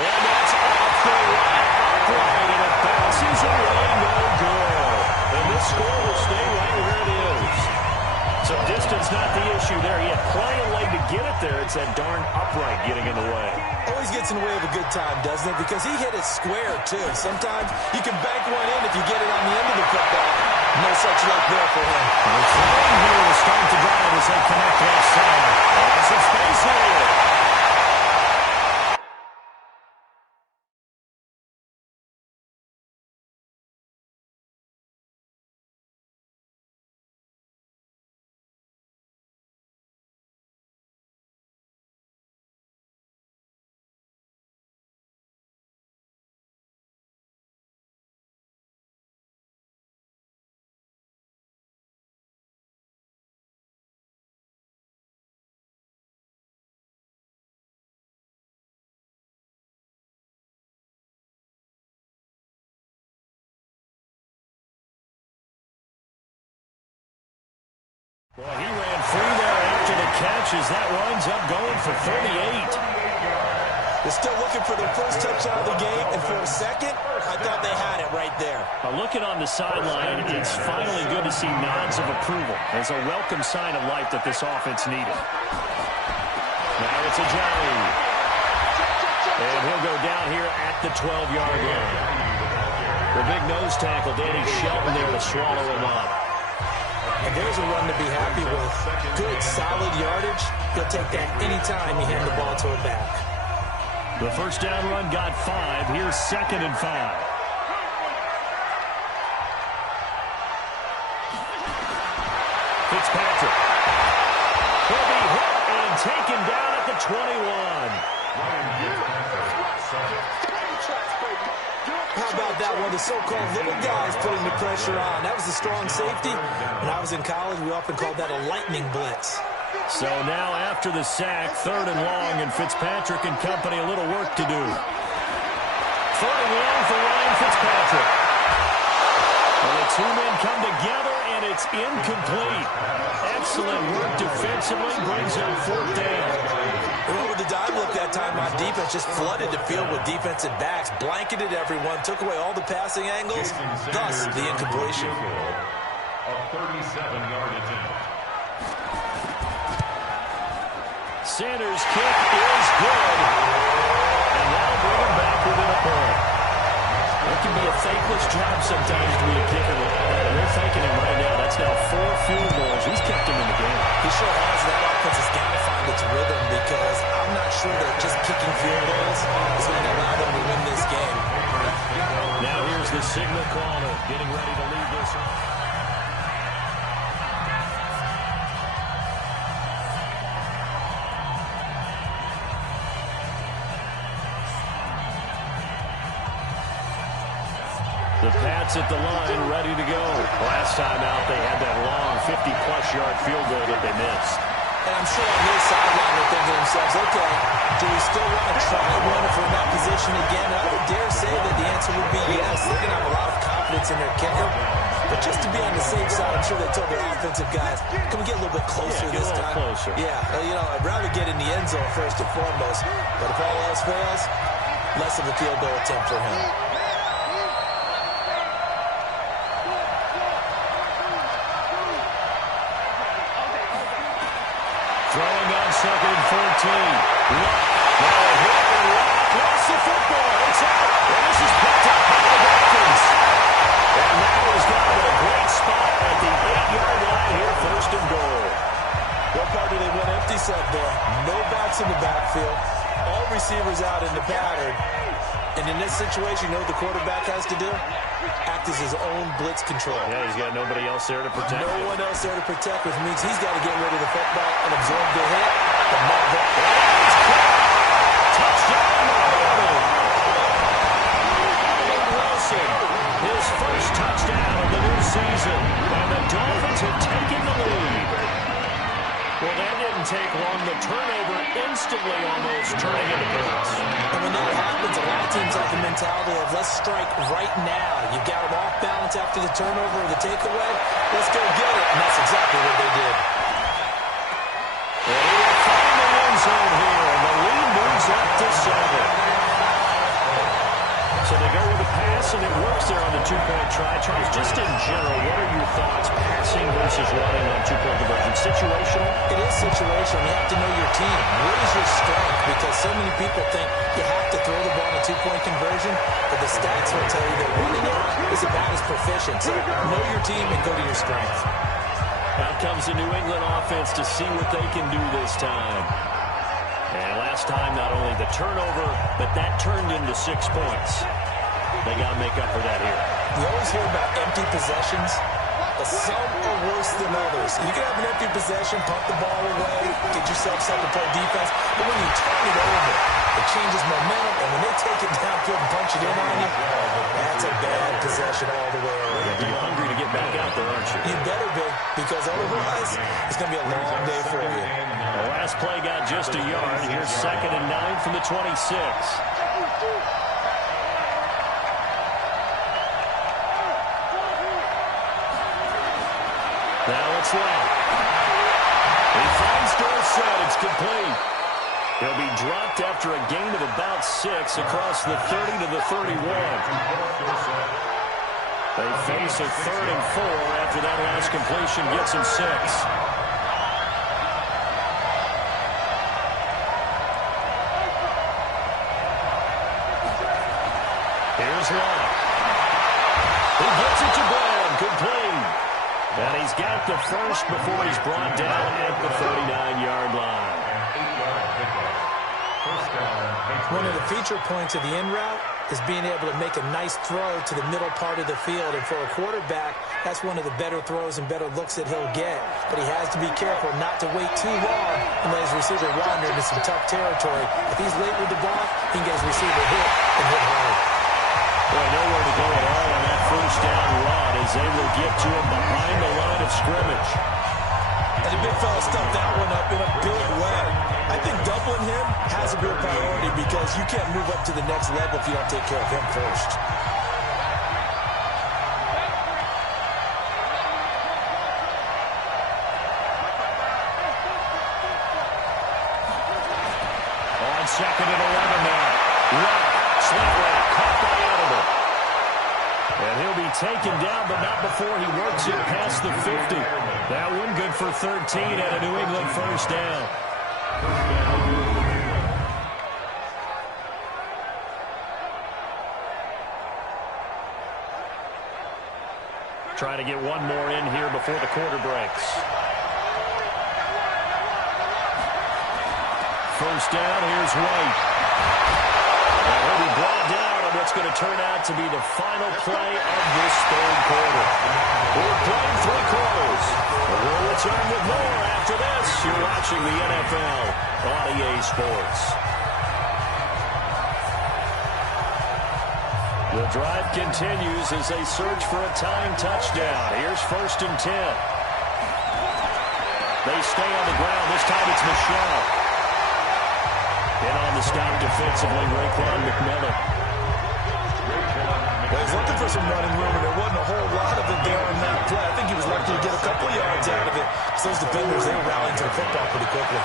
And that's off the right upright, and it bounces away, no good. And this score will stay right where it is. So distance not the issue there. He had plenty of leg to get it there. It's that darn upright getting in the way. Always gets in the way of a good time, doesn't it? Because he hit it square, too. Sometimes you can bank one in if you get it on the end of the football. No such luck there for him. The throwing here will start to drive as they connect left side. Lots of space here. Well, he ran free there after the catch as that winds up going for 38. They're still looking for their first touchdown of the game, and for a second, I thought they had it right there. Looking on the sideline, it's finally good to see nods of approval. It's a welcome sign of life that this offense needed. Now it's a Johnny. And he'll go down here at the 12-yard line. The big nose tackle, Danny Shelton there to swallow him up. And there's a run to be happy with. Good, solid yardage. He'll take that anytime you hand the ball to him back. The first down run got 5. Here's 2nd and 5. Fitzpatrick. He'll be hit and taken down at the 21. How about that one? The so-called little guys putting the pressure on. That was a strong safety. When I was in college, we often called that a lightning blitz. So now after the sack, 3rd and long, and Fitzpatrick and company a little work to do. 3rd and long for Ryan Fitzpatrick. And the two men come together, and it's incomplete. Excellent work defensively, brings up 4th down. Well, with the dive look that time on defense, just flooded the field with defensive backs, blanketed everyone, took away all the passing angles, thus the incompletion. A 37-yard attempt. Sanders' kick is good. And that'll bring him back within a point. It can be a thankless job sometimes to be a kicker. They're thanking him right now. That's now 4 field goals. He's kept him in the game. He sure has. That offense has got to find its rhythm because I'm not sure that just kicking field goals is going to allow them to win this game. Now here's the signal caller getting ready to lead this one. The Pats at the line, ready to go. Last time out, they had that long 50-plus yard field goal that they missed. And I'm sure on this sideline they're thinking to themselves, okay, do we still want to try one if we're in that position again? And I would dare say that the answer would be yes. They're going to have a lot of confidence in their kicker. But just to be on the safe side, I'm sure they told their offensive guys, can we get a little bit closer this time? Closer. Yeah, you know, I'd rather get in the end zone first and foremost. But if all else fails, less of a field goal attempt for him. Throwing on 2nd and 14. Now a hit and lost the football. It's out. And this is picked up by the Dolphins. And now he's got him in a great spot at the 8-yard line here, 1st and goal. What part do they went empty set there? No backs in the backfield. All receivers out in the pattern. And in this situation, you know what the quarterback has to do? Act as his own blitz control. Yeah, he's got nobody else there to protect him. No one else there to protect, which means he's got to get rid of the football and absorb the hit. Touchdown, Miami! Wilson, his first touchdown of the new season. And the Dolphins have taken the lead. Well, that didn't take long. The turnover instantly almost turning into points. And when that happens, a lot of teams have the mentality of let's strike right now. You got them off balance after the turnover or the takeaway. Let's go get it. And that's exactly what they did. And he will find the end zone here. And the lead moves up to 7. So they go with a pass, and it works there on the 2-point try. Charles, just in general, what are your thoughts, passing versus running on 2-point conversion? Situational? It is situational. You have to know your team. What is your strength? Because so many people think you have to throw the ball in a 2-point conversion, but the stats will tell you that running it is about as proficient. So know your team and go to your strength. Out comes the New England offense to see what they can do this time. And last time, not only the turnover, but that turned into 6 points. They got to make up for that here. You always hear about empty possessions, but some are worse than others. You can have an empty possession, pump the ball away, get yourself set to play defense, but when you turn it over, it changes momentum, and when they take it downfield and punch it in on you, that's a bad possession all the way around. You're hungry to get back out there, aren't you? You better be, because otherwise, it's going to be a long day for you. The last play got just a yard. Here's 2nd and 9 from the 26. Now it's left. set. It's complete. He'll be dropped after a gain of about 6 across the 30 to the 31. They face a 3rd and 4 after that last completion gets him 6. Here's one. He gets it to Brown, complete. And he's got the first before he's brought down at the 39-yard line. One of the feature points of the in route is being able to make a nice throw to the middle part of the field. And for a quarterback, that's one of the better throws and better looks that he'll get. But he has to be careful not to wait too long and let his receiver wander into some tough territory. If he's late with the ball, he can get his receiver hit and hit hard. Boy, nowhere to go at all on that first down run as they will get to him behind the line of scrimmage. And the big fella stuffed that one up in a big way. I think doubling him has a real priority because you can't move up to the next level if you don't take care of him first. On 2nd and 11 now. Luck, Slipper, caught by Edible. And he'll be taken down, but not before he works it past the 50. That one good for 13 and a New England first down. Trying to get one more in here before the quarter breaks. First down, here's White. And he'll be brought down on what's going to turn out to be the final play of this 3rd quarter. We're playing 3 quarters. We'll return with more after this. You're watching the NFL on EA Sports. The drive continues as they search for a tying touchdown. Here's 1st and 10. They stay on the ground. This time it's Michelle. In on the stop defensively, Raekwon McMillan. Well, he's looking for some running room, and there wasn't a whole lot of it there on that play. I think he was lucky to get a couple of yards out of it. So those defenders, they were rallying to the football pretty quickly.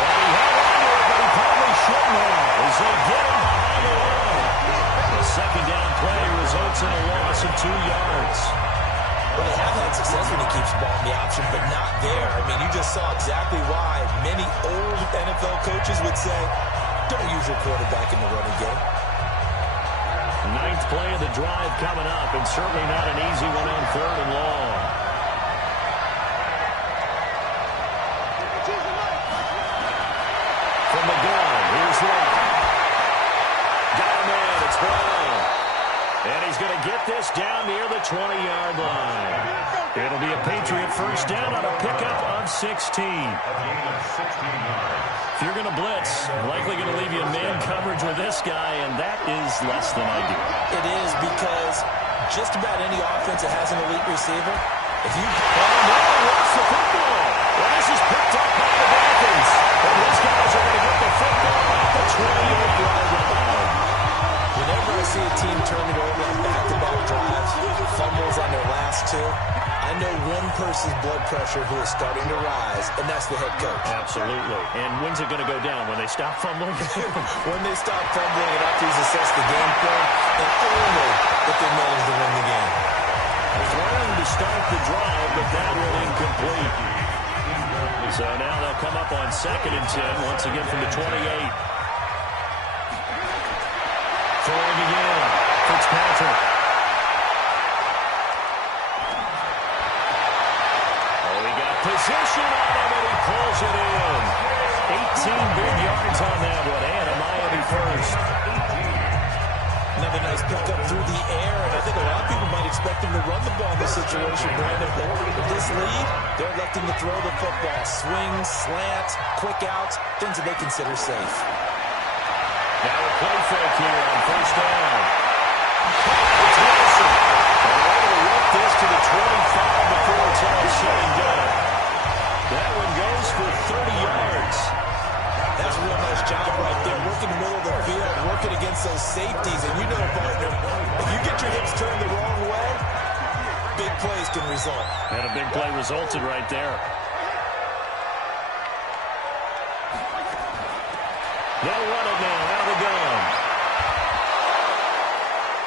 Well, he held on to it, but he probably shouldn't have as they get him behind the line. The 2nd down play results in a loss of 2 yards. Well, they have had success when he keeps the ball in the option, but not there. I mean, you just saw exactly why many old NFL coaches would say, don't use your quarterback in the running game. 9th play of the drive coming up, and certainly not an easy one on 3rd and long. From the gun, here's Love. Got him in, it's Brown. And he's going to get this down near the 20-yard line. It'll be a Patriot first down on a pickup of 16. If you're going to blitz, likely going to leave you in man coverage with this guy, and that is less than ideal. It is because just about any offense that has an elite receiver, if you lost the football, well, this is picked up by the Dolphins. And these guys are going to get the football at the 28-yard line. Whenever I see a team turn it over on back-to-back drives, fumbles on their last 2, I know one person's blood pressure who is starting to rise, and that's the head coach. Absolutely. And when's it going to go down? When they stop fumbling? When they stop fumbling and after he's assessed the game plan, and only if they manage to win the game. Throwing to start the drive, but that one incomplete. So now they'll come up on 2nd and 10, once again from the 28. Throwing again, Fitzpatrick. Position on him, and he pulls it in. 18 big yards on that one, and a Miami first. Another nice pickup through the air, and I think a lot of people might expect him to run the ball in this situation, Brandon. But with this lead, they're electing to throw the football. Swings, slants, quick outs, things that they consider safe. Now a play fake here on first down. It's Wilson. And they're going to work this to the 25 before it's all said and done. That one goes for 30 yards. That's a real nice job right there. Working the middle of the field, working against those safeties. And you know, partner, if you get your hips turned the wrong way, big plays can result. And a big play resulted right there. They'll run it now out of the gun.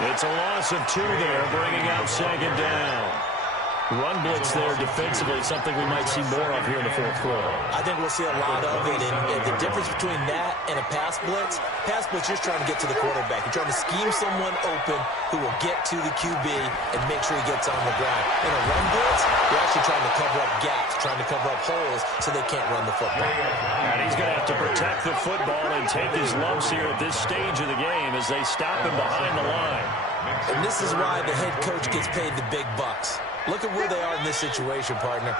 It's a loss of 2 there, bringing up second down. Run blitz there defensively, something we might see more of here in the fourth quarter. I think we'll see a lot of it. And the difference between that and a pass blitz, you're just trying to get to the quarterback. You're trying to scheme someone open who will get to the QB and make sure he gets on the ground. In a run blitz, you're actually trying to cover up gaps, trying to cover up holes so they can't run the football. And he's going to have to protect the football and take his lumps here at this stage of the game as they stop him behind the line. And this is why the head coach gets paid the big bucks. Look at where they are in this situation, partner.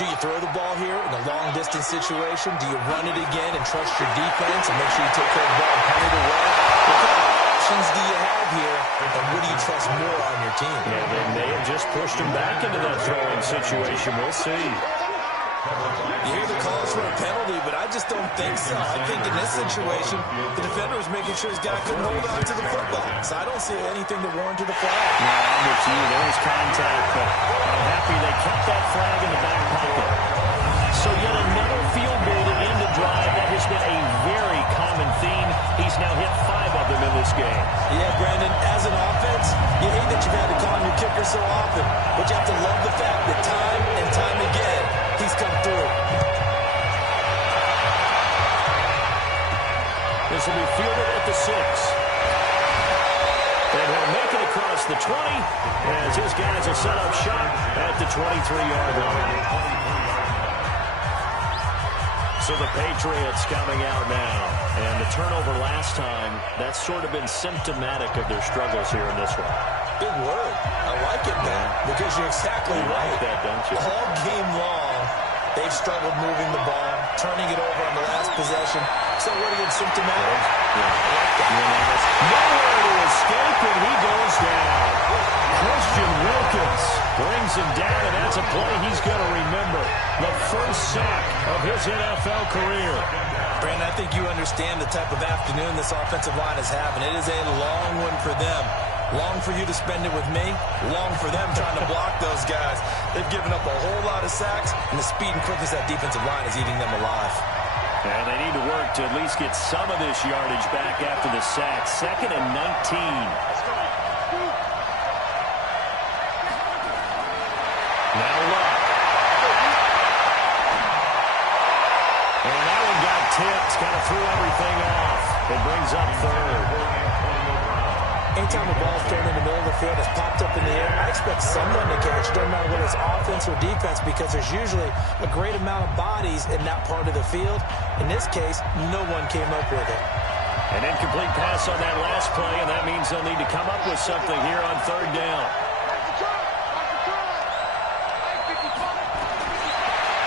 Do you throw the ball here in a long-distance situation? Do you run it again and trust your defense and make sure you take care of the ball and punt it away? What kind of options do you have here, and what do you trust more on your team? Yeah, they may have just pushed him back into that throwing situation. We'll see. You hear the calls for a penalty, but I just don't think so. I think in this situation, the defender was making sure his guy couldn't hold on to the football. So I don't see anything that warranted a flag. No, I'm with you. There was contact, but I'm happy they kept that flag in the back pocket. So yet another field goal to end the drive. That has been a very common theme. He's now hit 5 of them in this game. Yeah, Brandon, as an offense, you hate that you've had to call on your kicker so often, but you have to love the fact that time and time again, he's come through. This will be fielded at the 6. And he'll make it across the 20 as his guys will set up shop at the 23-yard line. So the Patriots coming out now. And the turnover last time, that's sort of been symptomatic of their struggles here in this one. Big word. I like it, man, because you're exactly right. You like that, don't you? All game long, they've struggled moving the ball, turning it over on the last possession. So what are you, symptomatic? Nowhere to escape, and he goes down. Christian Wilkins brings him down, and that's a play he's going to remember. The first sack of his NFL career. Brandon, I think you understand the type of afternoon this offensive line is having. It is a long one for them. Long for you to spend it with me. Long for them trying to block those guys. They've given up a whole lot of sacks, and the speed and quickness of that defensive line is eating them alive. And they need to work to at least get some of this yardage back after the sack. 2nd and 19. Now look. And that one got tipped. Kind of threw everything off. It brings up 3rd. Anytime a ball's thrown in the middle of the field, it's popped up in the air, I expect someone to catch. It doesn't matter whether it's offense or defense, because there's usually a great amount of bodies in that part of the field. In this case, no one came up with it. An incomplete pass on that last play, and that means they'll need to come up with something here on 3rd down.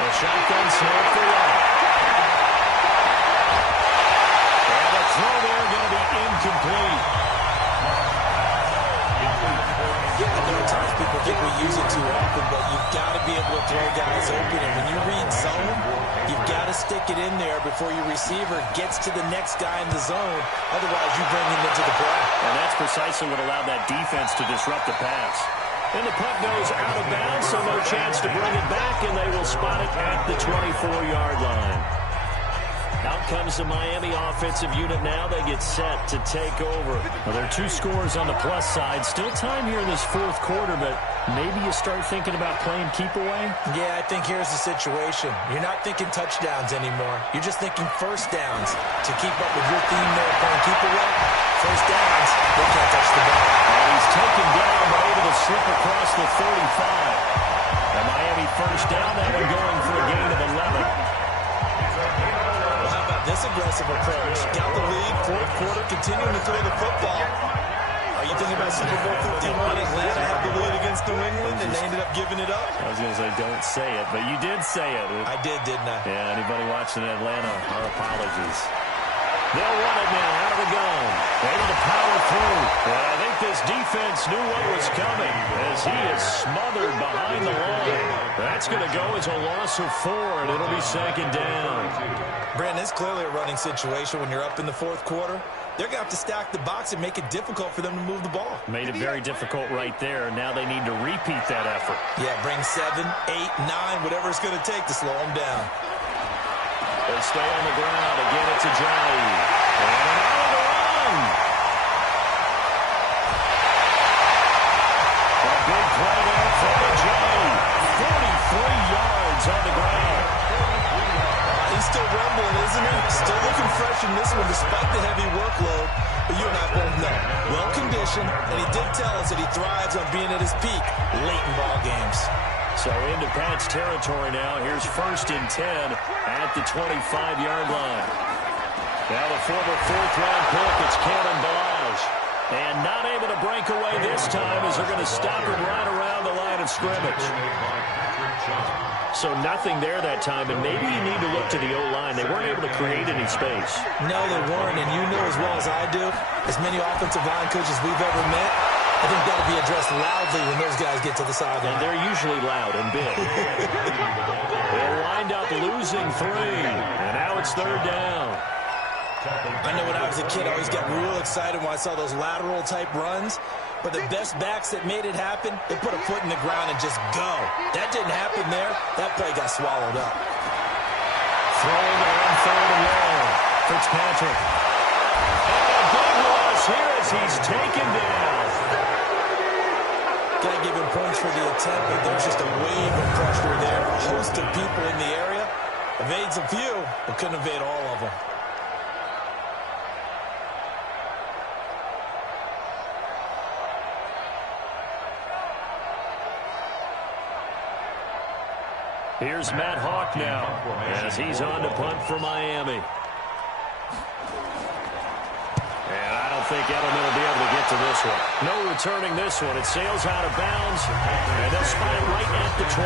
The shotgun snap for Love. And the throw there going to be incomplete. There are times people think we use it too often, but you've got to be able to throw guys open. And when you read zone, you've got to stick it in there before your receiver gets to the next guy in the zone. Otherwise, you bring him into the play. And that's precisely what allowed that defense to disrupt the pass. And the punt goes out of bounds, so no chance to bring it back, and they will spot it at the 24-yard line. Out comes the Miami offensive unit now. They get set to take over. Well, there are 2 scores on the plus side. Still time here in this 4th quarter, but maybe you start thinking about playing keep away? Yeah, I think here's the situation. You're not thinking touchdowns anymore. You're just thinking first downs. To keep up with your theme there, playing keep away, first downs, they can't touch the ball. And he's taken down, but able to slip across the 35. And Miami first down, that one going for a gain of 11. This aggressive approach. Got the lead, 4th quarter, continuing to throw the football. Are you thinking about Super Bowl 51? Atlanta had the lead against New England, and they ended up giving it up? I was going to say, don't say it, but you did say it. I did, didn't I? Yeah, anybody watching Atlanta, our apologies. They'll run it now out of the gun. Able to power through. And I think this defense knew what was coming as he is smothered behind the line. That's going to go as a loss of 4, and it'll be 2nd down. Brandon, it's clearly a running situation when you're up in the 4th quarter. They're going to have to stack the box and make it difficult for them to move the ball. Made it very difficult right there. Now they need to repeat that effort. Yeah, bring 7, 8, 9, whatever it's going to take to slow them down. They stay on the ground. Again, It's Ajayi. And on the run. A big play there from Ajayi. 43 yards on the ground. He's still rumbling, isn't he? Still looking fresh in this one despite the heavy workload. But you and I both know, well-conditioned, and he did tell us that he thrives on being at his peak late in ball games. So into Pat's territory now. Here's 1st and 10 at the 25-yard line. Now the former 4th-round pick, it's Kalen Ballage. And not able to break away this time as they're going to stop him right around the line of scrimmage. So nothing there that time, and maybe you need to look to the O-line. They weren't able to create any space. No, they weren't, and you know as well as I do, as many offensive line coaches we've ever met, I think that'll be addressed loudly when those guys get to the sideline. And they're usually loud and big. They'll wind up losing 3, and now it's 3rd down. I know when I was a kid, I always got real excited when I saw those lateral-type runs. But the best backs that made it happen, they put a foot in the ground and just go. That didn't happen there. That play got swallowed up. Throwing on 3rd and long. Fitzpatrick. And a big loss here as he's taken down. Got to give him points for the attempt, but there's just a wave of pressure there. A host of people in the area. Evades a few, but couldn't evade all of them. Here's Matt Hawk now as he's on to punt for Miami. And I don't think Edelman will be able to get to this one. No returning this one. It sails out of bounds, and they'll spot it right at the 20.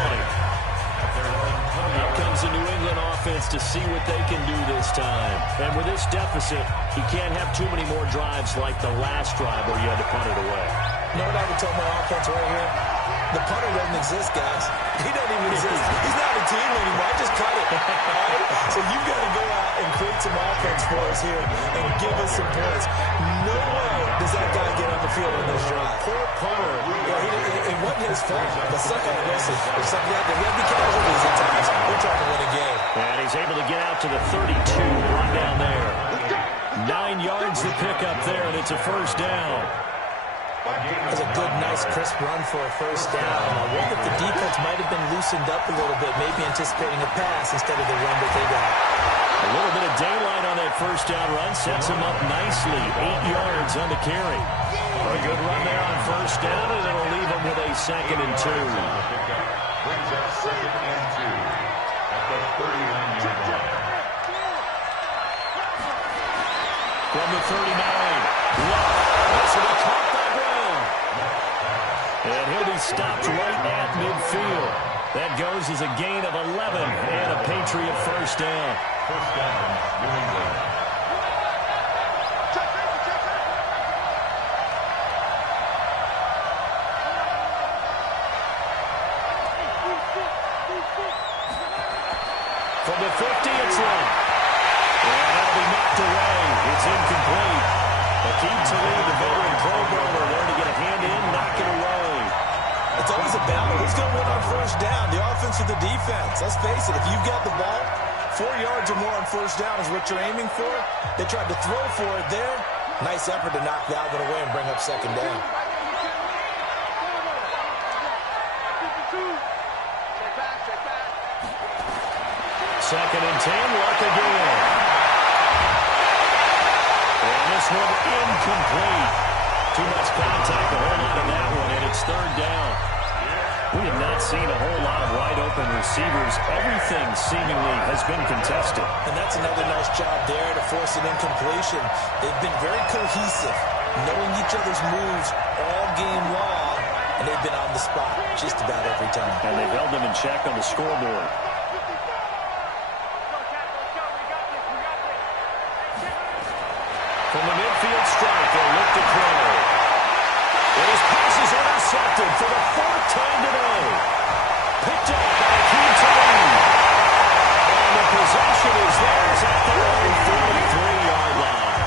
Here comes the New England offense to see what they can do this time. And with this deficit, he can't have too many more drives like the last drive where you had to punt it away. You know what I would tell my offense right here? The punter doesn't exist, guys. He doesn't even exist. He's not a team anymore. I just cut it. All right? So you've got to go out and create some offense for us here and give us some points. No way does that guy get on the field on this drive. Poor punter. Yeah, it wasn't his fault. But listen, if something like that, we have to be casualties at times. We're trying to win a game. And he's able to get out to the 32, run down there. 9 yards to pick up there, and it's a 1st down. That's a good, nice, crisp run for a 1st down. I wonder if the defense might have been loosened up a little bit, maybe anticipating a pass instead of the run that they got. A little bit of daylight on that 1st down run sets him up nicely. 8 yards on the carry. A good run there on 1st down, and it'll leave him with a 2nd and 2. Brings up 2nd and 2 at the 39-yard line. From the 39. This will be caught by Brown. And he'll be stopped right at midfield. That goes as a gain of 11 and a Patriot 1st down. 1st down, New England. From the 50, it's long. And that'll be knocked away. It's incomplete. Akeem Talib, the veteran Pro Bowler, there to get a hand in, knock it away. It's always a battle. Who's going to win on 1st down? The offense or the defense? Let's face it, if you've got the ball, 4 yards or more on 1st down is what you're aiming for. They tried to throw for it there. Nice effort to knock that one away and bring up 2nd down. Second and 10, luck again. And this one incomplete. Too much contact, a whole lot of that one, and it's 3rd down. We have not seen a whole lot of wide-open receivers. Everything seemingly has been contested. And that's another nice job there to force an incompletion. They've been very cohesive, knowing each other's moves all game long, and they've been on the spot just about every time. And they've held them in check on the scoreboard. From the midfield strike, they'll look to throw. And his pass is intercepted for the 4th time today. Picked up by Akeem Talib. And the possession is theirs at their own 43-yard line.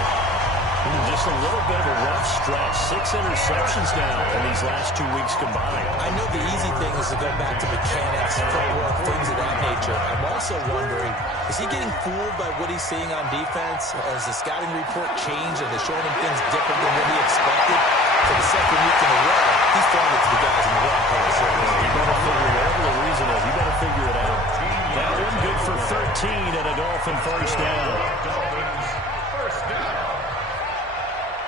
Just a little bit of a rough stretch. 6 interceptions now in these last 2 weeks combined. I know the easy thing is to go back to mechanics, footwork, things of that nature. I'm also wondering, is he getting fooled by what he's seeing on defense? Has the scouting report changed? Are they showing him things different than what he expected? For the second week in a row, he's throwing it to the guys in the wrong place. You better figure whatever the reason is. You better figure it out. That one good for 13 and a Dolphin first down. Dolphins first down.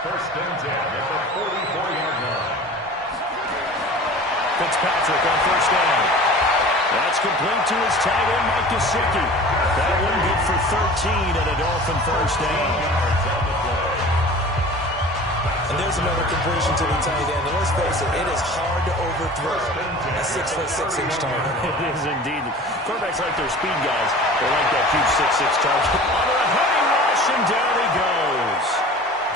First and 10 at the 44-yard line. Fitzpatrick on first down. That's complete to his tight end, Mike Gesicki. That one good for 13 and a Dolphin first down. And there's another completion to the tight end. And let's face it, it is hard to overthrow a 6'6" target. It is indeed. Quarterbacks like their speed guys. They like that huge 6'6" target. Under a heavy rush, and down he goes.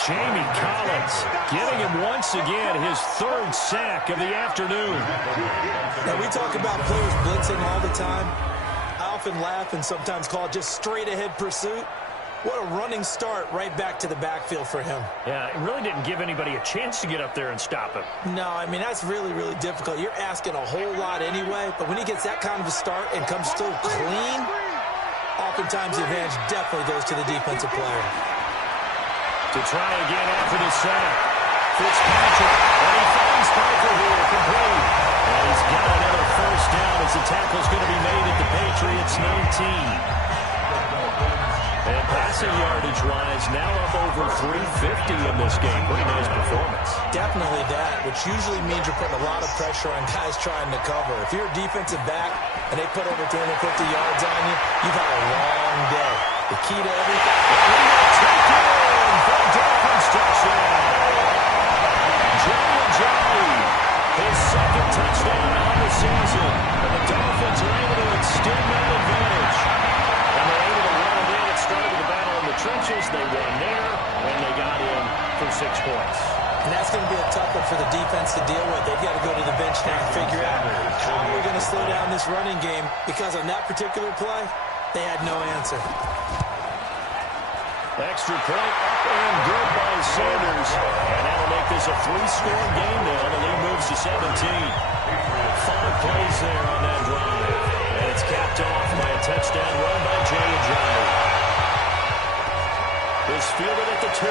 Jamie Collins getting him once again his 3rd sack of the afternoon. Now, we talk about players blitzing all the time. I often laugh and sometimes call it just straight-ahead pursuit. What a running start right back to the backfield for him. Yeah, it really didn't give anybody a chance to get up there and stop him. No, I mean, that's really, really difficult. You're asking a whole lot anyway, but when he gets that kind of a start and comes still clean, oftentimes the advantage definitely goes to the defensive player. To try again after the sack. Fitzpatrick, and he finds Piper here, complete. And he's got another first down as the tackle's going to be made at the Patriots 19. And passing yardage-wise, now up over 350 in this game. Pretty nice performance. Definitely that, which usually means you're putting a lot of pressure on guys trying to cover. If you're a defensive back and they put over 250 yards on you, you've had a long day. The key to everything. And he will take it in for a Dolphins touchdown. Joey Ajayi, his 2nd touchdown on the season. And the Dolphins are able to extend that advantage. And they're able to run it in. It started with a battle in the trenches. They won there, and they got in for 6 points. And that's going to be a tough one for the defense to deal with. They've got to go to the bench now and figure out how we're going to slow down this running game, because on that particular play, they had no answer. Extra point up and good by Sanders. And that'll make this a 3-score game now. The lead moves to 17. 5 plays there on that drive. And it's capped off by a touchdown run by Jay Ajayi. Is fielded at the 2.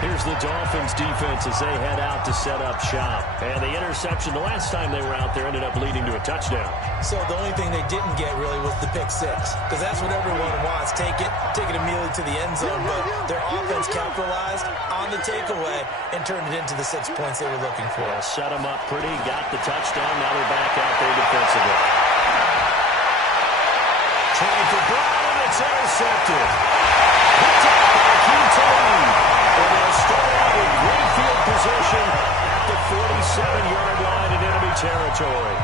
Here's the Dolphins defense as they head out to set up shop. And the interception the last time they were out there ended up leading to a touchdown. So the only thing they didn't get really was the pick 6, because that's what everyone wants. Take it immediately to the end zone, but their offense capitalized on the takeaway and turned it into the 6 points they were looking for. Yeah, set them up pretty, got the touchdown. Now they're back out there defensively. Trying for Brown, it's intercepted. Picked up by Keaton. And they'll start out with great field position at the 47-yard line in enemy territory.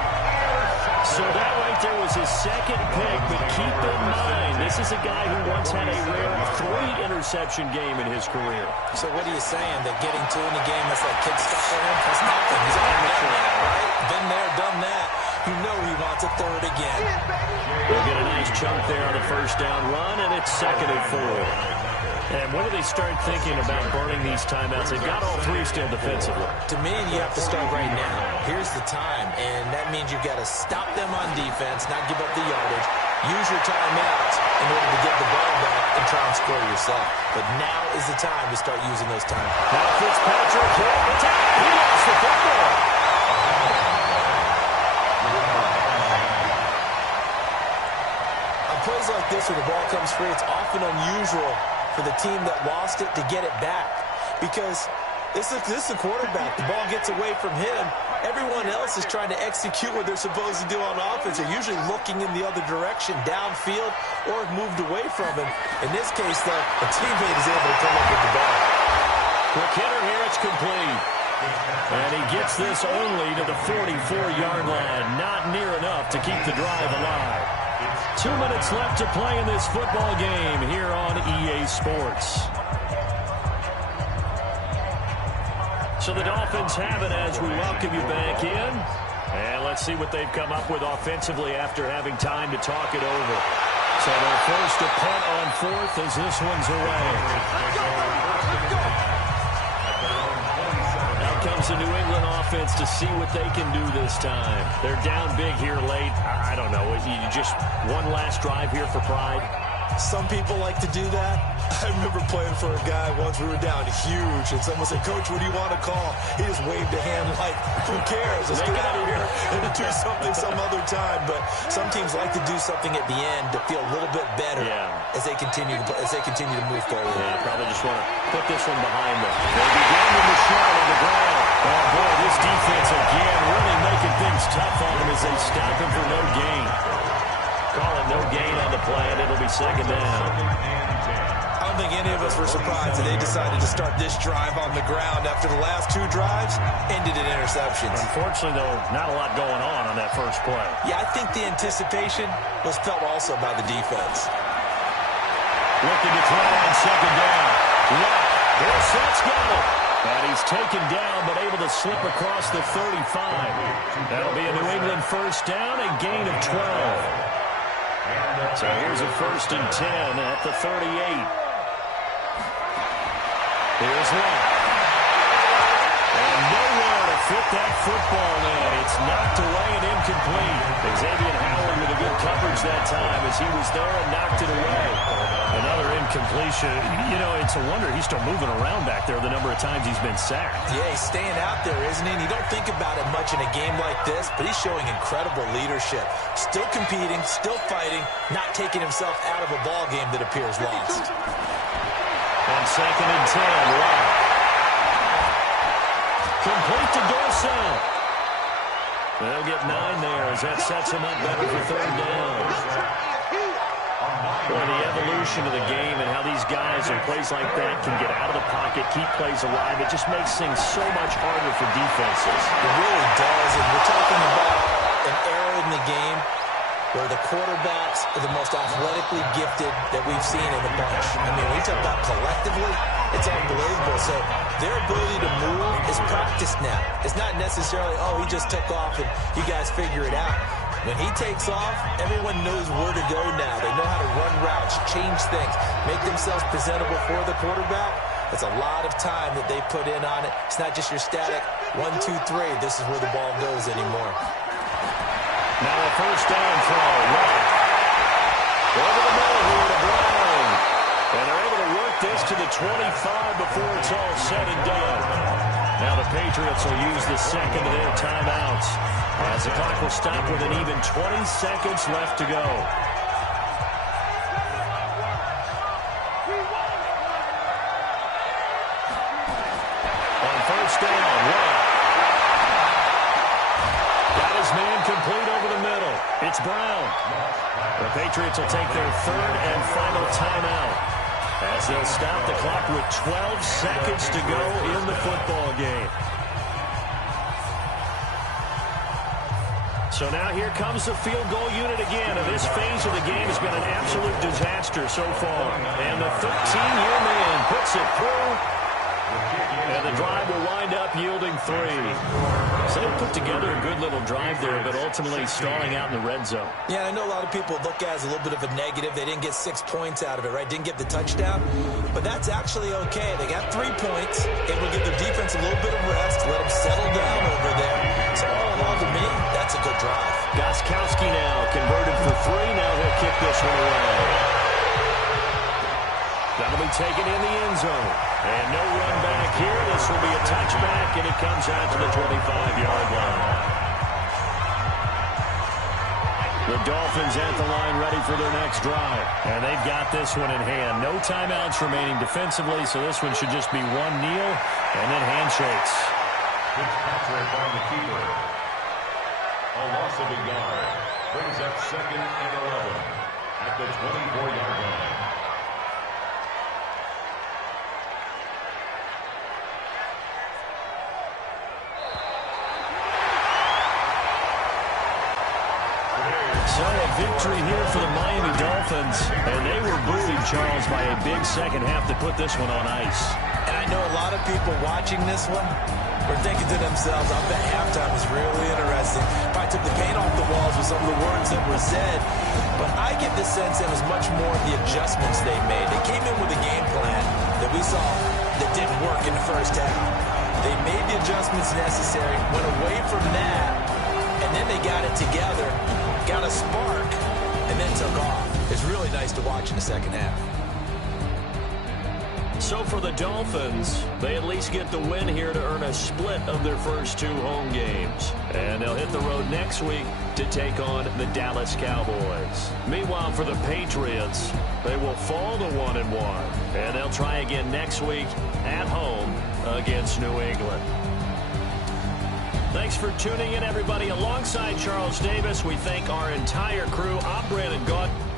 So that right there was his 2nd pick, but keep in mind, this is a guy who once had a rare 3-interception game in his career. So what are you saying, that getting 2 in the game, that's like kid stuff for him? That's nothing. He's already done that, right? Been there, done that. You know he wants a 3rd again. They'll get a nice chunk there on the first down run, and it's 2nd and 4. And when do they start thinking about burning these timeouts? They've got all 3 still defensively. To me, you have to start right now. Here's the time, and that means you've got to stop them on defense, not give up the yardage. Use your timeouts in order to get the ball back and try and score yourself. But now is the time to start using those timeouts. Now Fitzpatrick hit the tackle. He lost the football. On plays like this where the ball comes free, it's often unusual for the team that lost it to get it back, because this is the quarterback. The ball gets away from him. Everyone else is trying to execute what they're supposed to do on offense. They're usually looking in the other direction, downfield, or have moved away from him. In this case, though, a teammate is able to come up with the ball. Quick hitter here, it's complete. And he gets this only to the 44-yard line. Not near enough to keep the drive alive. 2 minutes left to play in this football game here on EA Sports. So the Dolphins have it as we welcome you back in. And let's see what they've come up with offensively after having time to talk it over. So they're forced to punt on fourth as this one's away. Now comes the New England offense to see what they can do this time. They're down big here late. I don't know. You just one last drive here for pride? Some people like to do that. I remember playing for a guy once. We were down huge, and someone said, "Coach, what do you want to call?" He just waved a hand like, "Who cares? Let's get out of here and do something some other time." But some teams like to do something at the end to feel a little bit better as they continue to move forward. Yeah, probably just want to put this one behind them. They begin with the shot on the ground. Oh boy, this defense again really making things tough on them as they stop him for no gain. Call it no gain on the play, and it'll be second down. I don't think any of us were surprised that they decided to start this drive on the ground after the last two drives ended in interceptions. Unfortunately, though, not a lot going on that first play. Yeah, I think the anticipation was felt also by the defense. Looking to throw on second down. Brissett got it. And he's taken down, but able to slip across the 35. That'll be a New England first down, a gain of 12. So here's a 1st and 10 at the 38. Here's one. And nowhere to fit that football in. It's knocked away and incomplete. Xavier Howard with a good coverage that time as he was there and knocked it away. Another incompletion. You know, it's a wonder he's still moving around back there the number of times he's been sacked. Yeah, he's staying out there, isn't he? And you don't think about it much in a game like this, but he's showing incredible leadership. Still competing, still fighting, not taking himself out of a ball game that appears lost. On 2nd and 10, Watt. Complete to Dorsett. They'll get 9 there as that sets him up better for 3rd down. Boy, the evolution of the game and how these guys in plays like that can get out of the pocket, keep plays alive, it just makes things so much harder for defenses. It really does, and we're talking about an era in the game where the quarterbacks are the most athletically gifted that we've seen in the bunch. I mean, when you talk about collectively, it's unbelievable. So their ability to move is practiced now. It's not necessarily, oh, he just took off and you guys figure it out. When he takes off, everyone knows where to go now. They know how to run routes, change things, make themselves presentable for the quarterback. It's a lot of time that they put in on it. It's not just your static 1, 2, 3. This is where the ball goes anymore. Now a first down throw. Right. Over the middle here to Brown. And they're able to work this to the 25 before it's all said and done. Now the Patriots will use the second of their timeouts as the clock will stop with an even 20 seconds left to go. On first down, Watt. Got his man complete over the middle. It's Brown. The Patriots will take their 3rd and final timeout as they'll stop the clock with 12 seconds to go in the football game. So now here comes the field goal unit again, and this phase of the game has been an absolute disaster so far. And the 13-year man puts it through, and the drive will wind up yielding 3. So they put together a good little drive there, but ultimately stalling out in the red zone. Yeah, I know a lot of people look at it as a little bit of a negative. They didn't get 6 points out of it, right? Didn't get the touchdown. But that's actually okay. They got 3 points. Able to give their defense a little bit of rest, let them settle down over there. So all in all, to me, that's a good drive. Gostkowski now converted for 3. Now he'll kick this one away. That'll be taken in the end zone. And no run back here. This will be a touchback, and it comes out to the 25-yard line. The Dolphins at the line ready for their next drive. And they've got this one in hand. No timeouts remaining defensively, so this one should just be one kneel and then handshakes. Fitzpatrick on the keeper. A loss of a yard brings up 2nd and 11 at the 24-yard line. So a victory here for the Miami Dolphins. And they were buoyed, Charles, by a big second half to put this one on ice. And I know a lot of people watching this one were thinking to themselves, I bet halftime was really interesting. Probably took the paint off the walls with some of the words that were said. But I get the sense it was much more of the adjustments they made. They came in with a game plan that we saw that didn't work in the first half. They made the adjustments necessary, went away from that, and then they got it together, got a spark, and then took off. It's really nice to watch in the second half. So for the Dolphins, they at least get the win here to earn a split of their first 2 home games. And they'll hit the road next week to take on the Dallas Cowboys. Meanwhile, for the Patriots, they will fall to 1-1. And they'll try again next week at home against New England. Thanks for tuning in, everybody. Alongside Charles Davis, we thank our entire crew. I'm Brandon Gaudin.